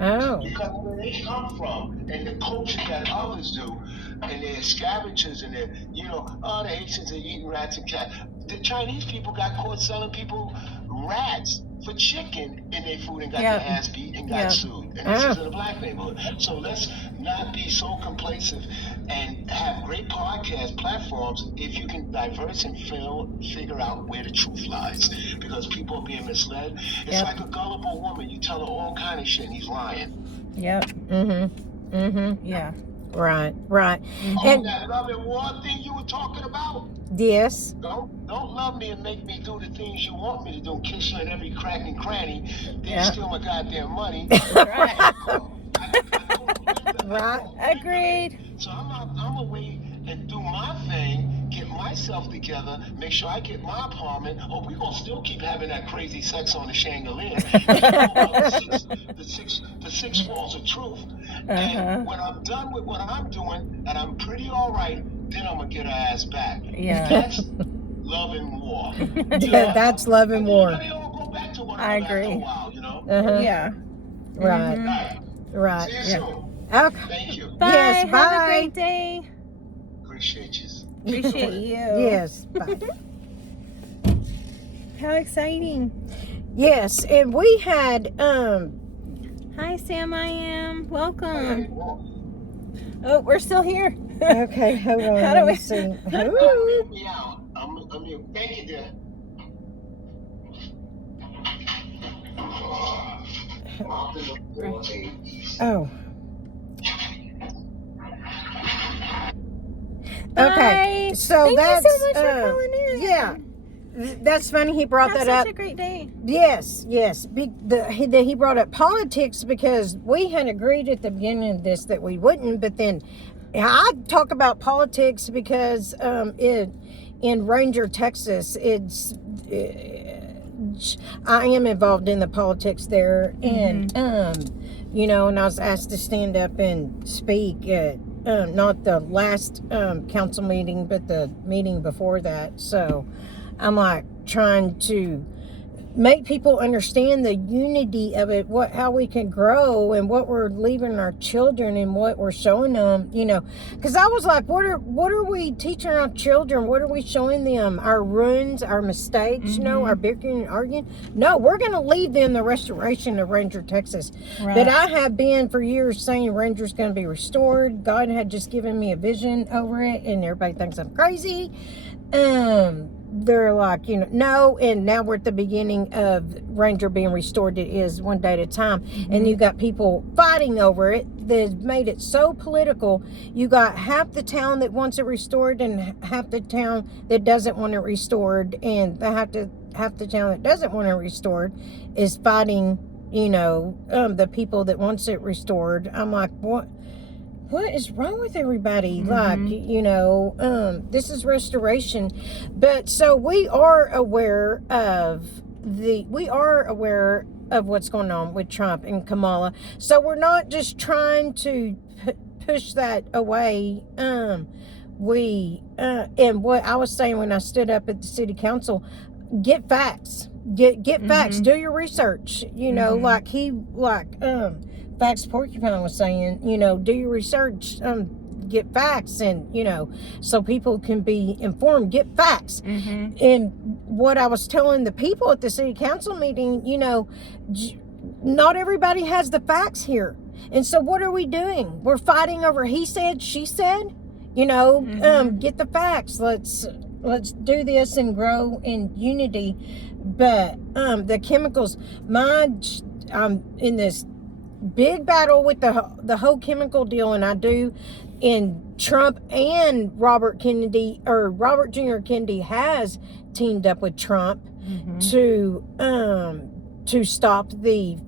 Oh. Because where they come from and the culture that others do, and they're scavengers and they're, the Haitians are eating rats and cats. The Chinese people got caught selling people rats for chicken in their food and got their ass beat and got sued. And this is in a black neighborhood. So let's not be so complacent and have great podcast platforms if you can diverse and figure out where the truth lies. Because people are being misled. It's like a gullible woman. You tell her all kind of shit and he's lying. Yep. Mm-hmm. Mm-hmm. Yeah. Right. Mm-hmm. And that love and war thing you were talking about? Yes. Don't love me and make me do the things you want me to do, kiss you in every crack and cranny, then steal my goddamn money. Right. Right. Agreed. So I'm gonna wait and do my thing, get myself together, make sure I get my apartment, or we gonna still keep having that crazy sex on the chandelier. the six walls of truth. And when I'm done with what I'm doing, and I'm pretty all right, then I'm gonna get her ass back. Yeah. That's love and war. That's love and war. They all go back to one I another agree. after a while, Yeah. Right. Mm-hmm. Right. See you soon. Okay. Thank you. Bye. Yes, Have bye. a great day. Appreciate you. Appreciate you. Yes. Bye. How exciting. Yes, and we had Hi, Sam. I am. Welcome. Oh, we're still here. okay, hold on. How do let me we- see. Mute me out. I'm mute. Thank you, dear. Oh. Okay. Bye. So Thank that's you so much for calling in. Yeah. That's funny he brought Have that such up. a great day. Yes. He brought up politics because we had agreed at the beginning of this that we wouldn't, but then I talk about politics because in Ranger, Texas, I am involved in the politics there, and and I was asked to stand up and speak at not the last council meeting, but the meeting before that. So I'm like trying to make people understand the unity of it, how we can grow and what we're leaving our children and what we're showing them, because I was like, what are we teaching our children? What are we showing them? Our ruins, our mistakes, our bickering and arguing? No, we're going to leave them the restoration of Ranger, Texas. Right. But I have been for years saying Ranger's going to be restored. God had just given me a vision over it, and everybody thinks I'm crazy. They're like, no, and now we're at the beginning of Ranger being restored. It is one day at a time. And you got people fighting over it that made it so political. You got half the town that wants it restored and half the town that doesn't want it restored, and half the town that doesn't want it restored is fighting, the people that wants it restored. I'm like, what is wrong with everybody? Like, this is restoration. But so we are aware of what's going on with Trump and Kamala. So we're not just trying to push that away. And what I was saying when I stood up at the city council, get facts. Get facts. Do your research. Facts Porcupine was saying, do your research, get facts, and, so people can be informed, get facts. And what I was telling the people at the city council meeting, not everybody has the facts here. And so what are we doing? We're fighting over he said, she said, get the facts. Let's do this and grow in unity. But the chemicals, I'm in this big battle with the whole chemical deal, and I do. And Trump and Robert Jr. Kennedy has teamed up with Trump to stop the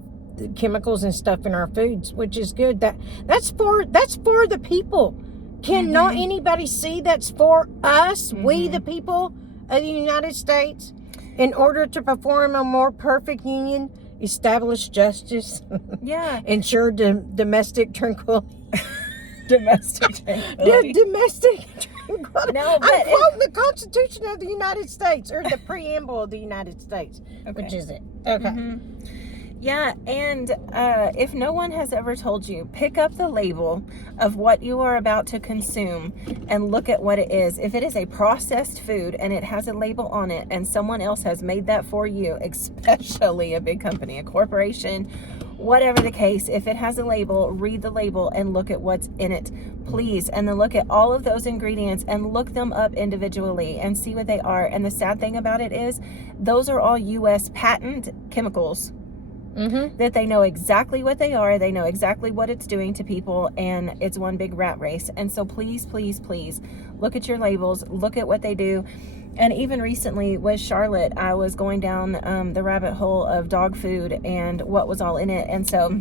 chemicals and stuff in our foods, which is good. That's for the people. Cannot anybody see that's for us, we the people of the United States, in order to perform a more perfect union, establish justice, ensure domestic tranquility. Domestic tranquility. Domestic tranquility. No, but I'm quoting the Constitution of the United States, or the preamble of the United States, which is it. Okay. Mm-hmm. Yeah, and if no one has ever told you, pick up the label of what you are about to consume and look at what it is. If it is a processed food and it has a label on it and someone else has made that for you, especially a big company, a corporation, whatever the case, if it has a label, read the label and look at what's in it, please. And then look at all of those ingredients and look them up individually and see what they are. And the sad thing about it is those are all U.S. patent chemicals. Mm-hmm. That they know exactly what they are, they know exactly what it's doing to people, and it's one big rat race. And so please, please, please look at your labels, look at what they do. And even recently with Charlotte, I was going down the rabbit hole of dog food and what was all in it. And so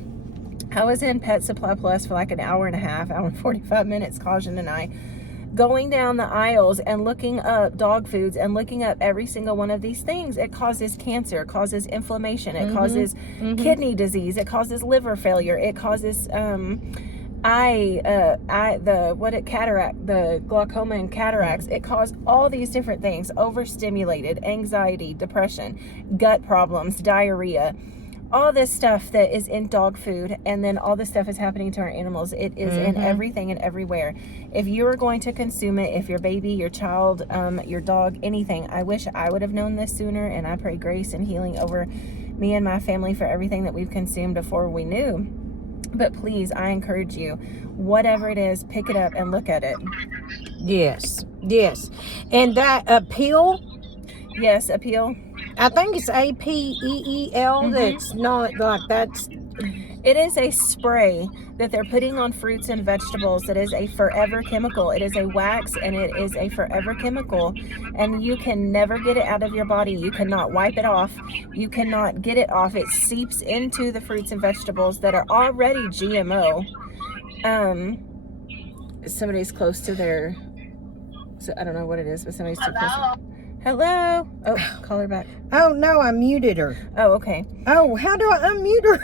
I was in Pet Supply Plus for like an hour and a half, hour and 45 minutes, Kajan and I, going down the aisles and looking up dog foods and looking up every single one of these things. It causes cancer, it causes inflammation, it causes kidney disease, it causes liver failure, it causes cataract, the glaucoma and cataracts. It caused all these different things: overstimulated, anxiety, depression, gut problems, diarrhea. All this stuff that is in dog food, and then all this stuff is happening to our animals. It is in everything and everywhere. If you are going to consume it, if your baby, your child, your dog, anything, I wish I would have known this sooner, and I pray grace and healing over me and my family for everything that we've consumed before we knew. But please, I encourage you, whatever it is, pick it up and look at it. Yes. And that appeal, Yes, appeal. I think it's APEEL. That's not like that's. It is a spray that they're putting on fruits and vegetables that is a forever chemical. It is a wax, and it is a forever chemical, and you can never get it out of your body. You cannot wipe it off. You cannot get it off. It seeps into the fruits and vegetables that are already GMO. Somebody's close to their, so I don't know what it is, but somebody's too close. Hello? Oh, call her back. Oh, no, I muted her. Oh, okay. Oh, how do I unmute her?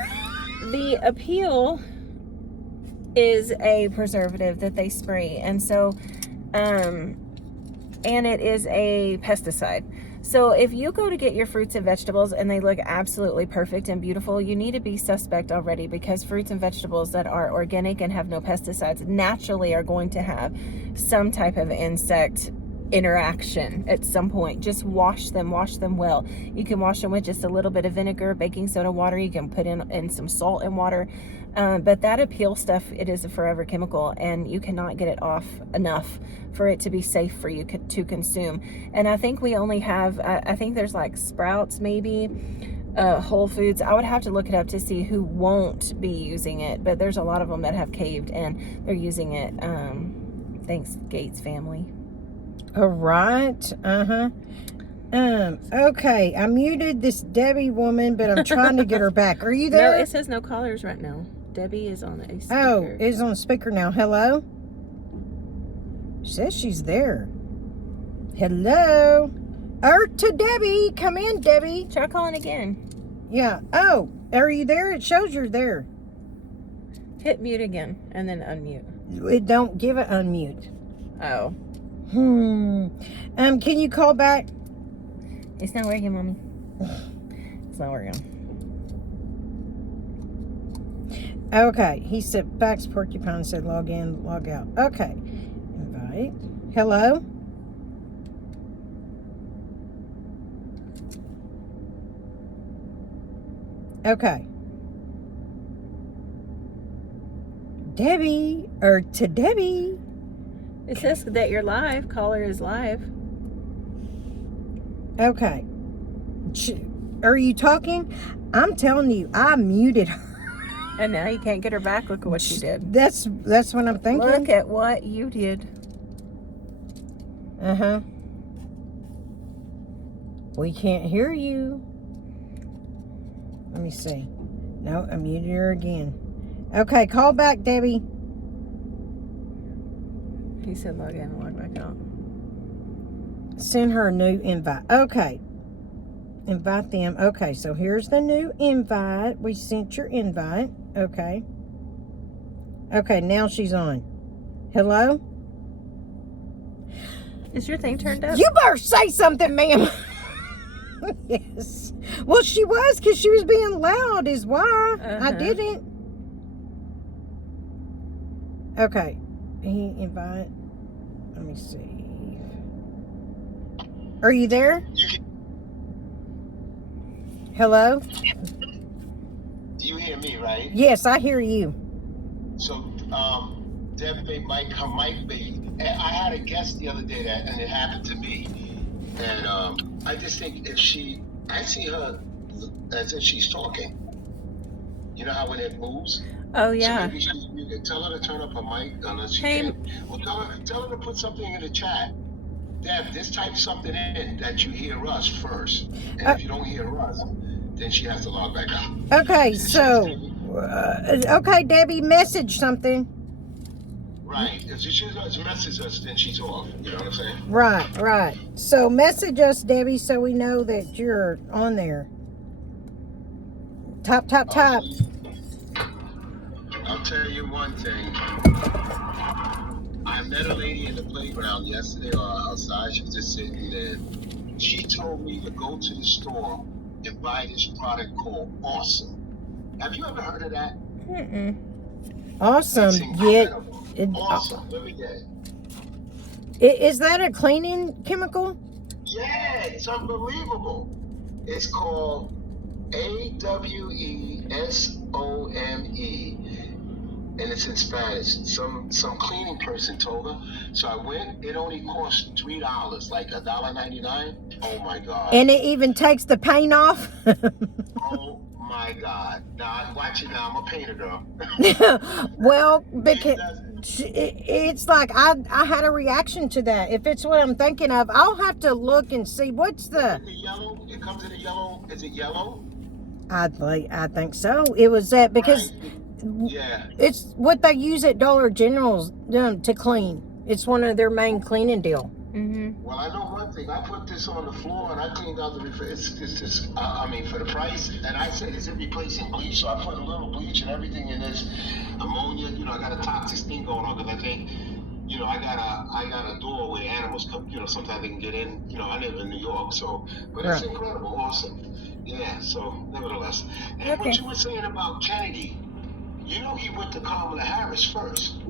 The appeal is a preservative that they spray. And so, and it is a pesticide. So if you go to get your fruits and vegetables and they look absolutely perfect and beautiful, you need to be suspect already, because fruits and vegetables that are organic and have no pesticides naturally are going to have some type of insect interaction at some point. Just wash them well. You can wash them with just a little bit of vinegar, baking soda, water. You can put in some salt and water, but that appeal stuff, it is a forever chemical, and you cannot get it off enough for it to be safe for you to consume. And I think we only have, I think there's like Sprouts, maybe Whole Foods. I would have to look it up to see who won't be using it, but there's a lot of them that have caved and they're using it. Thanks, Gates family. All right. Okay. I muted this Debbie woman, but I'm trying to get her back. Are you there? No, it says no callers right now. Debbie is on a speaker. Oh, it's on speaker now. Hello? She says she's there. Hello? To Debbie. Come in, Debbie. Try calling again. Yeah. Oh, are you there? It shows you're there. Hit mute again and then unmute. It don't give it unmute. Oh. Can you call back? It's not working, Mommy. It's not working. Okay. He said, Bax Porcupine said log in, log out. Okay. Invite. Hello? Okay. Debbie, or to Debbie. It says that you're live. Caller is live. Okay. Are you talking? I'm telling you, I muted her. And now you can't get her back. Look at what you did. That's what I'm thinking. Look at what you did. Uh-huh. We can't hear you. Let me see. No, I muted her again. Okay, call back, Debbie. He said log in and log back out. Send her a new invite. Okay. Invite them. Okay, so here's the new invite. We sent your invite. Okay. Okay, now she's on. Hello? Is your thing turned up? You better say something, ma'am. Yes. Well, she was, because she was being loud is why. I didn't. Okay. He invite. Let me see. Are you there? Hello? Do you hear me, right? Yes, I hear you. So, Debbie might be. I had a guest the other day and it happened to me. And I just think I see her as if she's talking. You know how when it moves? Oh, yeah. So maybe you can tell her to turn up her mic unless she can. Well, tell her to put something in the chat. Deb, just type something in that you hear us first. And if you don't hear us, then she has to log back out. Okay, so, okay, Debbie, message something. Right. If she does message us, then she's off. You know what I'm saying? Right. So message us, Debbie, so we know that you're on there. Top. I'll tell you one thing. I met a lady in the playground yesterday or outside. She was just sitting there. She told me to go to the store and buy this product called Awesome. Have you ever heard of that? Awesome. Awesome. Let me get it. Is that a cleaning chemical? Yeah, it's unbelievable. It's called AWESOME, and it's in Spanish. Some cleaning person told her. So I went. It only cost $3, like $1.99. Oh my God! And it even takes the paint off. Oh my God! Now watch it. Now I'm a painter, girl. Well, because it's like I had a reaction to that. If it's what I'm thinking of, I'll have to look and see what's the yellow. It comes in a yellow. Is it yellow? I think so. It was that because it's what they use at Dollar General's to clean. It's one of their main cleaning deal. Well, I know one thing. I put this on the floor and I cleaned out the refrigerator. It's just, for the price. And I said, is it replacing bleach? So I put a little bleach and everything in this ammonia. I got a toxic thing going on because I think, I got a door where animals come. Sometimes they can get in. I live in New York, so but it's incredible, awesome. Yeah. So nevertheless, and what you were saying about Kennedy, he went to Kamala Harris first.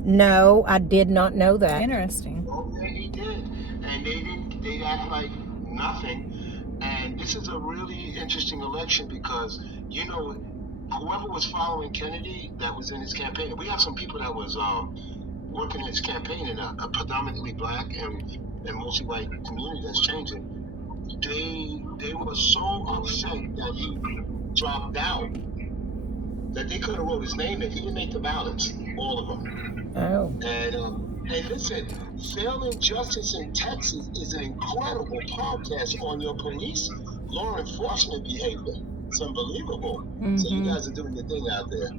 No, I did not know that. Interesting. Okay, he did. And they'd act like nothing. And this is a really interesting election because, whoever was following Kennedy that was in his campaign, we have some people that was working in his campaign in a predominantly black and mostly white community that's changing. They were so upset that he dropped out that they could have wrote his name in. He didn't make the ballots, all of them. Oh. And listen, Failing Justice in Texas is an incredible podcast on your police law enforcement behavior. It's unbelievable. So you guys are doing your thing out there.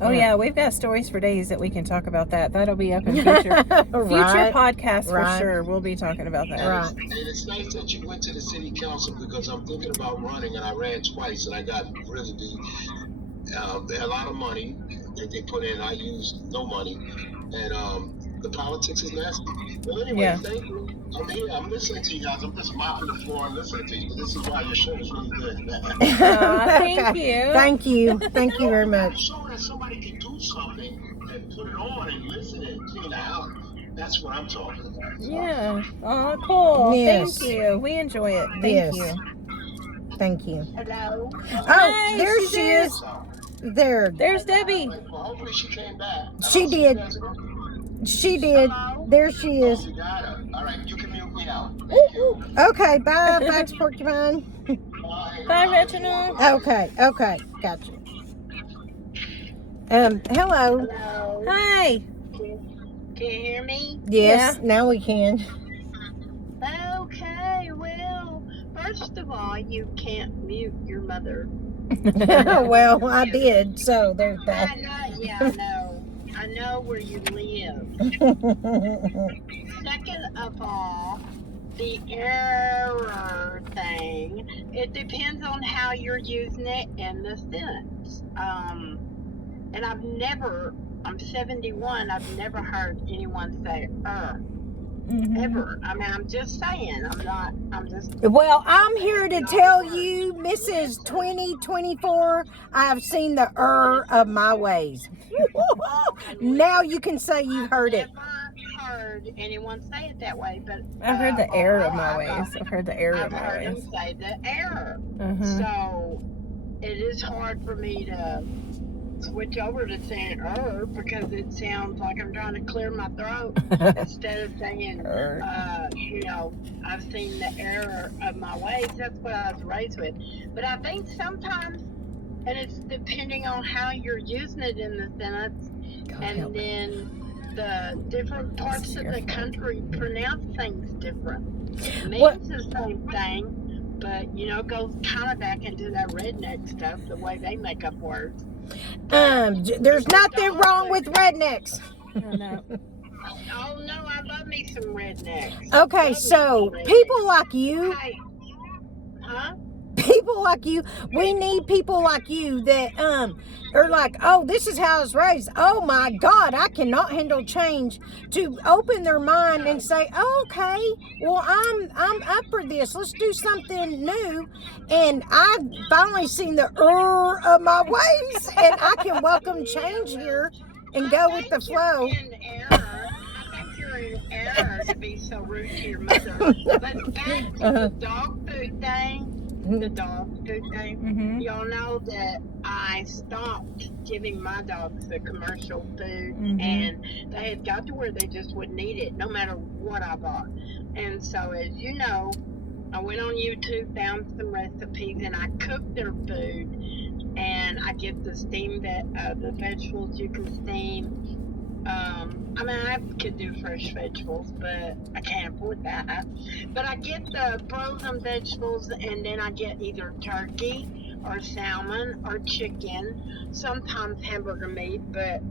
Oh yeah, we've got stories for days that we can talk about that. That'll be up in future podcasts for sure. We'll be talking about that. And it's nice that you went to the city council because I'm thinking about running and I ran twice and I got really big. A lot of money that they put in. I used no money, and the politics is nasty. Well, anyway, thank you. I'm here. I'm listening to you guys. I'm just mopping the floor and listening to you. But this is why your show is really good. Thank you. Thank you very much. Showing that somebody can do something and put it on and listen and clean the house. That's what I'm talking about. Yeah. Oh, cool. Yes. Thank you. We enjoy it. Thank you. Thank you. Hello. Oh, there she is. There's Debbie. Well, hopefully she came back. She did. She did. There she is. You got her. All right, you can mute me out. Okay, bye, Fox Porcupine. Bye, Reginald. Okay, gotcha. Hello. Hi. Can you hear me? Yes, now we can. Okay, well, first of all, you can't mute your mother. Well, I did, so there's that. I know where you live. Second of all, the error thing, it depends on how you're using it in the sentence. And I've never I'm 71. I've never heard anyone say ever. I mean, I'm just saying. I'm just. Well, I'm here to tell you, Mrs. 2024, I've seen the of my ways. Now you can say you've heard it. I've never heard anyone say it that way, but I've heard the error of my although ways. I've heard the error I've of my heard ways. them say the error. Mhm. So it is hard for me to switch over to saying because it sounds like I'm trying to clear my throat instead of saying, you know, I've seen the error of my ways. That's what I was raised with. But I think sometimes, and it's depending on how you're using it in the sentence, and then the different parts of the country pronounce things different. It means the same thing, but, you know, it goes kind of back into that redneck stuff, the way they make up words. There's nothing wrong with rednecks. No. Oh no, I love me some rednecks. Okay, so people like you, Hey, huh? people like you, we need people like you that are like, oh, this is how I was raised. Oh my God, I cannot handle change. To open their mind and say, oh, okay, well, I'm up for this. Let's do something new. And I've finally seen the of my ways, and I can welcome change here and go with the flow. I think you're in error to be so rude to your mother. But back to the dog food thing. The dog food thing. Y'all know that I stopped giving my dogs the commercial food, and they had got to where they just wouldn't eat it, no matter what I bought. And so, as you know, I went on YouTube, found some recipes, and I cooked their food. And I get the the vegetables you can steam. I mean, I could do fresh vegetables, but I can't afford that. But I get the frozen vegetables, and then I get either turkey or salmon or chicken, sometimes hamburger meat, but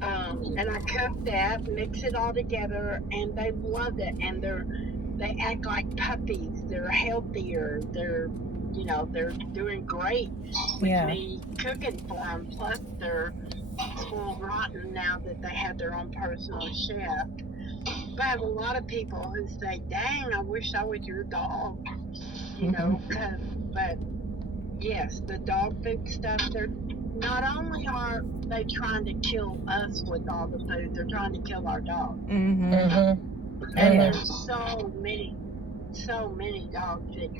and I cook that, mix it all together, and they love it, and they act like puppies. They're healthier. They're doing great with me cooking for them. Plus, they're spoiled rotten now that they have their own personal chef. But I have a lot of people who say, dang, I wish I was your dog. You know, but yes, the dog food stuff, they're not only are they trying to kill us with all the food, they're trying to kill our dogs. And there's so many dogs that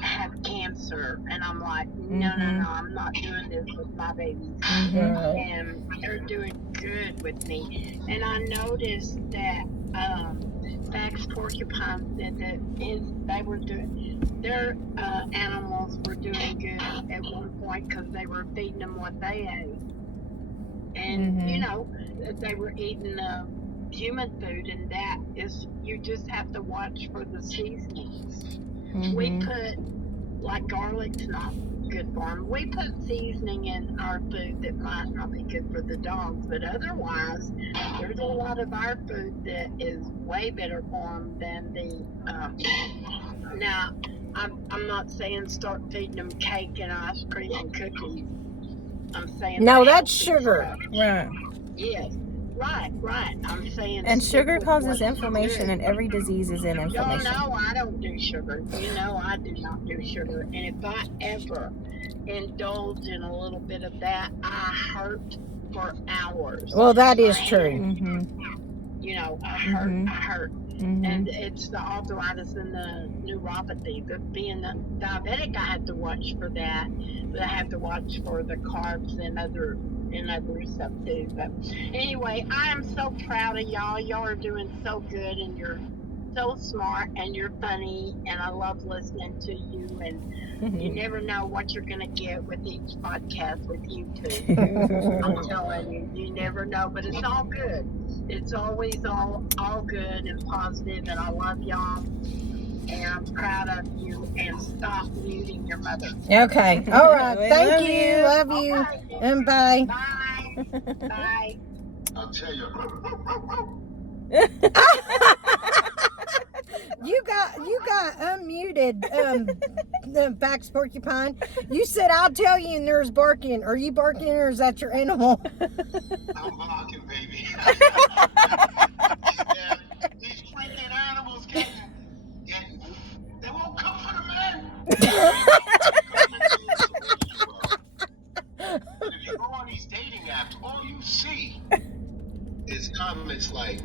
have cancer, and I'm like, no, I'm not doing this with my babies. And they're doing good with me. And I noticed that Fax Porcupine said that their animals were doing good at one point because they were feeding them what they ate. And, you know, they were eating human food, and that is, you just have to watch for the seasonings. We put, like, garlic's not good for them. We put seasoning in our food that might not be good for the dogs, but otherwise, there's a lot of our food that is way better for them than the, now, I'm not saying start feeding them cake and ice cream and cookies. I'm saying no, that's sugar. Right. Yes. Right. I'm saying. And sugar causes inflammation, and every disease is in inflammation. Y'all know I don't do sugar. You know I do not do sugar. And if I ever indulge in a little bit of that, I hurt for hours. Well, that is true. You know, I hurt. And it's the arthritis and the neuropathy. But being diabetic, I have to watch for that. But I have to watch for the carbs and other stuff too. But anyway, I am so proud of y'all. Y'all are doing so good, and you're so smart, and you're funny, and I love listening to you. And you never know what you're gonna get with each podcast with you two. I'm telling you, you never know. But it's all good. It's always all good and positive, and I love y'all. And I'm proud of you, and stop muting your mother. Okay. All right. Thank love you. you. Love you. Okay. And bye. Bye. Bye. I'll tell you. You got unmuted. The Fax Porcupine. You said I'll tell you, and there's barking. Are you barking, or is that your animal? I'm barking, baby. Yeah, these freaking animals getting, they won't come for the men. But if you go on these dating apps, all you see is comments like,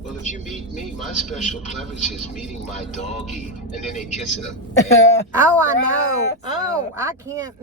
well, if you meet me, my special privilege is meeting my doggy, and then they kissing him. Oh, I know. Oh, I can't.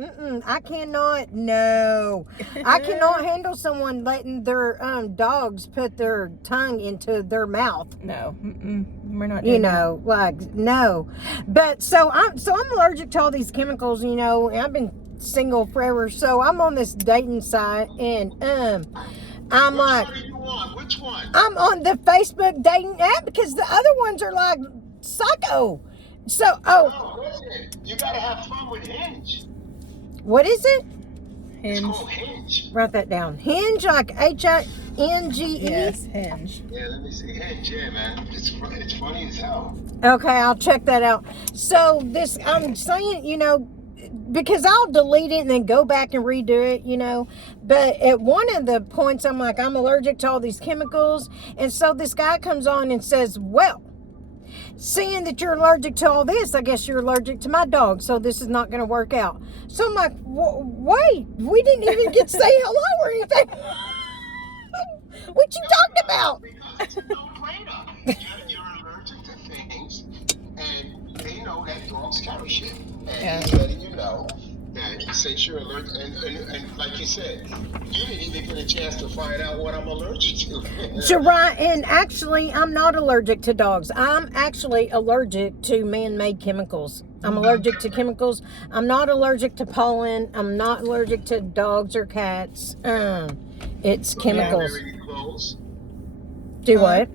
I cannot. No, I cannot handle someone letting their dogs put their tongue into their mouth. No, we're not doing You know, like no. But so I'm allergic to all these chemicals. You know, and I've been single forever, so I'm on this dating site, and I'm Which like, one are you on? Which one? I'm on the Facebook dating app because the other ones are like psycho. So, No, listen, you gotta have fun with Hinge. what is it? It's Hinge. called Hinge. Write that down. Hinge, like Hinge. Yes, Hinge. Yeah, let me see. Hinge, yeah, man. It's funny as hell. Okay, I'll check that out. So this, I'm saying, you know, because I'll delete it and then go back and redo it, you know. But at one of the points, I'm like, I'm allergic to all these chemicals. And so this guy comes on and says, well, seeing that you're allergic to all this, I guess you're allergic to my dog. So this is not going to work out. So I'm like, wait, we didn't even get to say hello or anything. What you talking about? Because it's a no-brainer. You're allergic to things, and they know that dogs carry shit. And he's letting you know that since you're allergic, and like you said, you didn't even get a chance to find out what I'm allergic to. So right, and actually, I'm not allergic to dogs. I'm actually allergic to man-made chemicals. I'm allergic to chemicals. I'm not allergic to pollen. I'm not allergic to dogs or cats. It's chemicals. You don't wear any clothes? Do what?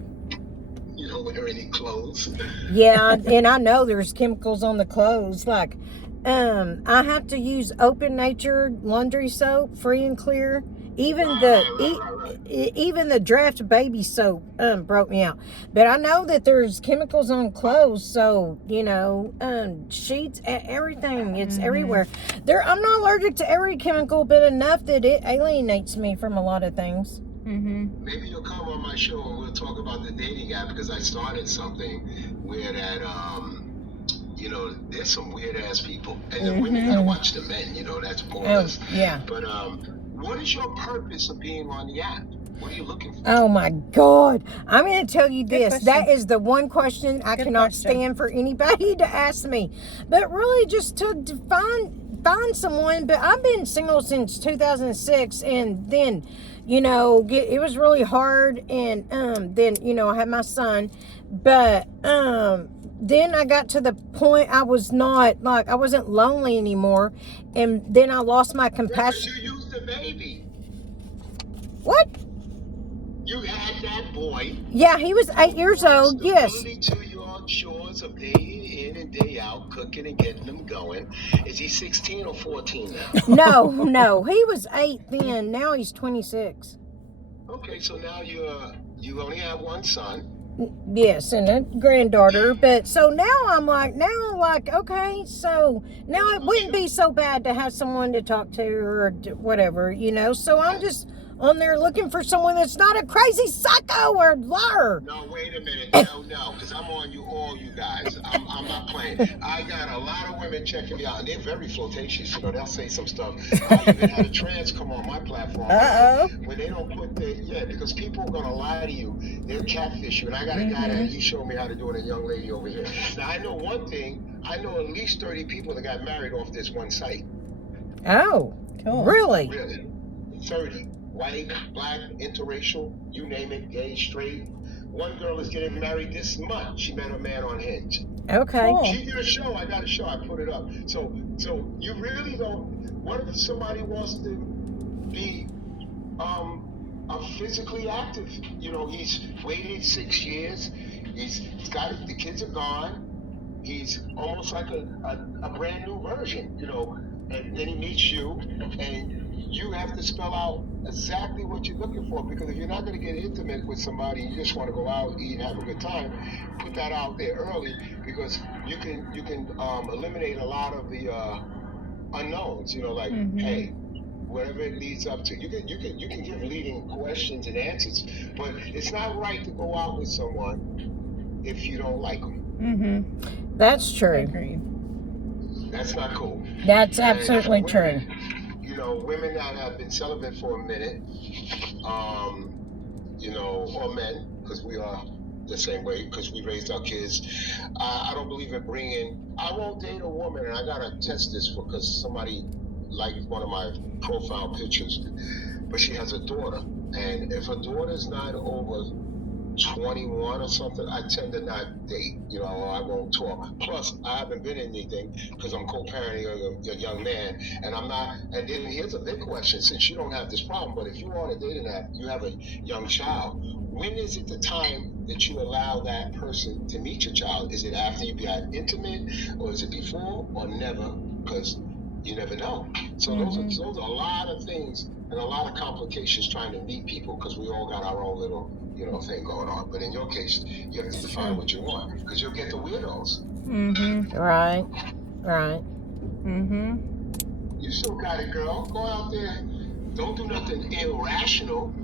You don't wear any clothes? Yeah, and I know there's chemicals on the clothes. Like, I have to use Open Nature laundry soap, free and clear. Even the Draft baby soap broke me out. But I know that there's chemicals on clothes, so you know, sheets, everything. It's everywhere. I'm not allergic to every chemical, but enough that it alienates me from a lot of things. Maybe you'll come on my show and we'll talk about the dating app, because I started something where that you know, there's some weird ass people, and the women gotta watch the men. You know, that's more or less. Yeah. But what is your purpose of being on the app? What are you looking for? Oh my God. I'm going to tell you this. question. That is the one question I cannot stand for anybody to ask me. But really just to find someone. But I've been single since 2006. And then, you know, it was really hard. And then, you know, I had my son. But then I got to the point I wasn't lonely anymore. And then I lost my compassion. You used the baby. What? You had that boy. Yeah, he was 8 years old. Yes. Only to your chores of day in and day out, cooking and getting them going. Is he 16 or 14 now? No. He was 8 then. Now he's 26. Okay, so now you only have one son. Yes, and a granddaughter. But so now I'm like, okay, so now it wouldn't be so bad to have someone to talk to or whatever, you know. So I'm just on there looking for someone that's not a crazy psycho or liar. No, wait a minute. No, because I'm on all you guys. I'm not playing. I got a lot of women checking me out, and they're very flirtatious. You know, they'll say some stuff. I even had a trans come on my platform. When they don't put because people are going to lie to you. They'll catfish you. And I got a guy that he showed me how to do it, a young lady over here. Now, I know one thing. I know at least 30 people that got married off this one site. Oh, cool. Really? Really. 30. White, black, interracial, you name it, gay, straight. One girl is getting married this month. She met a man on Hinge. Okay. Cool. She did a show. I got a show. I put it up. So you really don't. What if somebody wants to be physically active? You know, he's waited 6 years. He's got the kids are gone. He's almost like a brand new version. You know, and then he meets you and you have to spell out exactly what you're looking for, because if you're not going to get intimate with somebody, you just want to go out, eat, have a good time, put that out there early, because you can eliminate a lot of the unknowns. Like, hey, whatever it leads up to. You can give leading questions and answers, but it's not right to go out with someone if you don't like them. That's true. I agree. That's not cool. That's absolutely true. Women that have been celibate for a minute, or men, because we are the same way, because we raised our kids. I don't believe in bringing. I won't date a woman, and I gotta test this because somebody liked one of my profile pictures, but she has a daughter, and if a daughter's not over 21 or something, I tend to not date, or I won't talk. Plus, I haven't been in anything because I'm co-parenting a young man, and I'm not. And then here's a big question: since you don't have this problem, but if you are on a dating app, you have a young child. When is it the time that you allow that person to meet your child? Is it after you got intimate, or is it before, or never? Because you never know. So those are a lot of things and a lot of complications trying to meet people, because we all got our own little thing going on. But in your case, you have to define what you want, because you'll get the weirdos. Right. You still got it, girl. Go out there. Don't do nothing irrational.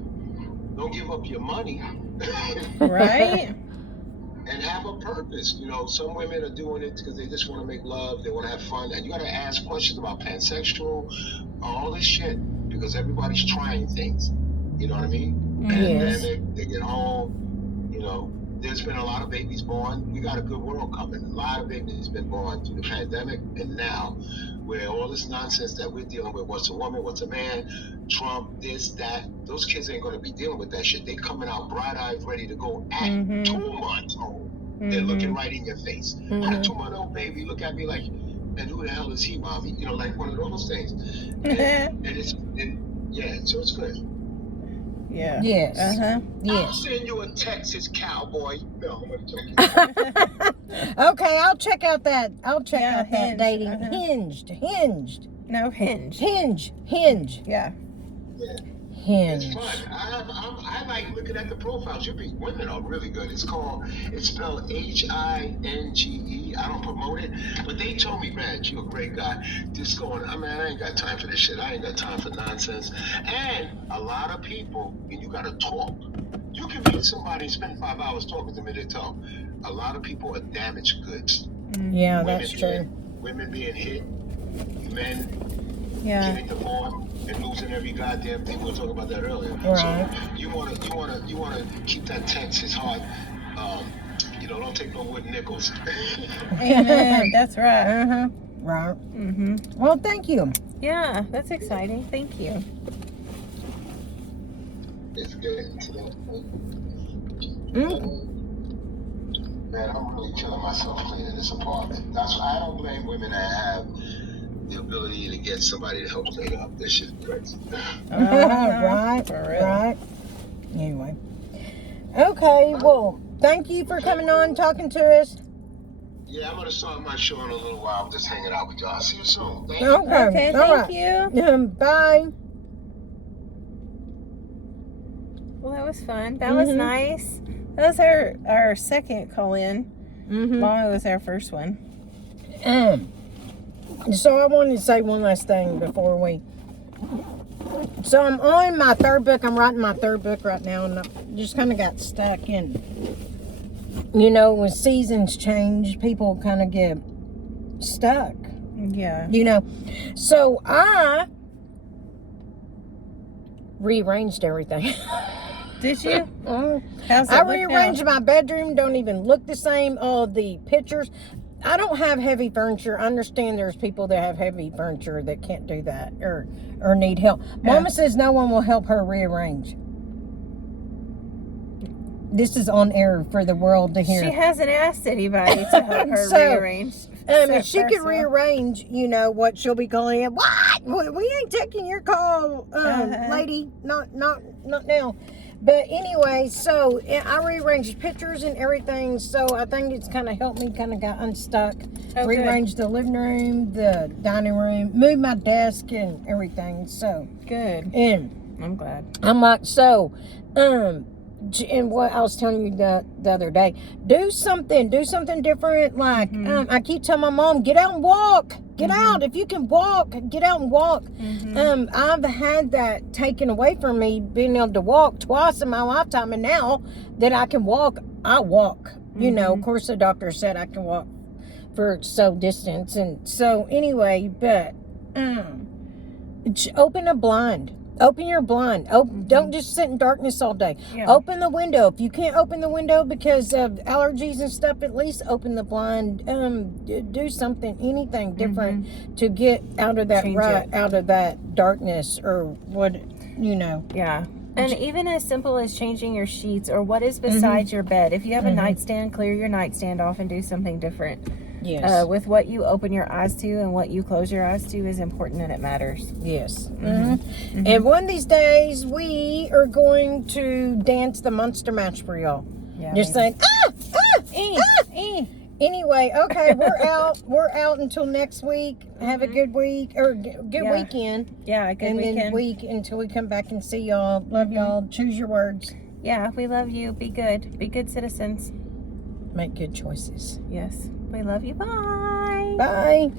Don't give up your money. Right. And have a purpose. Some women are doing it because they just want to make love. They want to have fun. And you got to ask questions about pansexual, all this shit, because everybody's trying things. You know what I mean? And then they get home. There's been a lot of babies born. We got a good world coming. A lot of babies been born through the pandemic, and now, where all this nonsense that we're dealing with, what's a woman, what's a man, Trump, this, that, those kids ain't going to be dealing with that shit. They coming out bright-eyed, ready to go at 2 months old. They're looking right in your face. How a 2-month-old baby look at me like, and who the hell is he, mommy? Like one of those things. So it's good. Yeah. Yes. I'll send you a Texas cowboy. No, I'm joking. Okay, I'll check out that. That Hinge. dating. Hinged. No, Hinge. Hinge. Yeah. Hinge. It's fun. I like looking at the profiles. Women are really good. It's spelled Hinge. I don't promote it, but they told me, man, you're a great guy. Just going, I ain't got time for this shit. I ain't got time for nonsense. And a lot of people, and you got to talk. You can meet somebody and spend 5 hours talking to them and they talk. A lot of people are damaged goods. Yeah, that's true. Women being hit, men getting divorced and losing every goddamn thing. We were talking about that earlier. Right. So you wanna keep that Texas heart. Don't take no wooden nickels. Amen. That's right. Right. Well, thank you. Yeah, that's exciting. Thank you. It's good. Man, I'm really killing myself cleaning this apartment. That's why I don't blame women that have the ability to get somebody to help clean up. This shit crazy. Right. For real. Right. Anyway. Okay. Well, thank you for coming on, talking to us. Yeah, I'm gonna start my show in a little while. I'm just hanging out with y'all. See you soon. Thank you. Okay. Okay, All thank right. you. Bye. Well, that was fun. That was nice. That was our second call-in. Mommy was our first one. So I wanted to say one last thing before we... So I'm on my third book. I'm writing my third book right now, and I just kind of got stuck in... when seasons change, people kind of get stuck. Yeah. So I rearranged everything. Did you? How's I that look rearranged now? my bedroom. Don't even look the same. All the pictures. I don't have heavy furniture. I understand there's people that have heavy furniture that can't do that or need help. Mama says no one will help her rearrange. This is on air for the world to hear. She hasn't asked anybody to help her rearrange. If she could rearrange, what she'll be calling it. What? We ain't taking your call, lady. Not now. But anyway, so I rearranged pictures and everything. So I think it's kind of helped me kind of got unstuck. Oh, Rearranged the living room, the dining room, moved my desk and everything. So good. and I'm glad. I'm like, so, and what I was telling you the other day, do something different. Like, I keep telling my mom, get out and walk. Get out. If you can walk, get out and walk. I've had that taken away from me, being able to walk twice in my lifetime. And now that I can walk, I walk. You know, of course, the doctor said I can walk for so distance. And so anyway, but open a blind. Open your blind. Don't just sit in darkness all day. Yeah. Open the window. If you can't open the window because of allergies and stuff, at least open the blind. Do something, anything different to get out of that out of that darkness or what, you know. Yeah. And even as simple as changing your sheets or what is beside your bed. If you have a nightstand, clear your nightstand off and do something different. Yes. With what you open your eyes to and what you close your eyes to is important and it matters. Yes. And one of these days we are going to dance the Monster Mash for y'all. Yeah, just saying, Anyway, okay, we're out until next week. Have a good week or good weekend. Yeah, a good and weekend. then week until we come back and see y'all. Love y'all. Choose your words. Yeah, we love you. Be good. Be good citizens. Make good choices. Yes. We love you. Bye. Bye.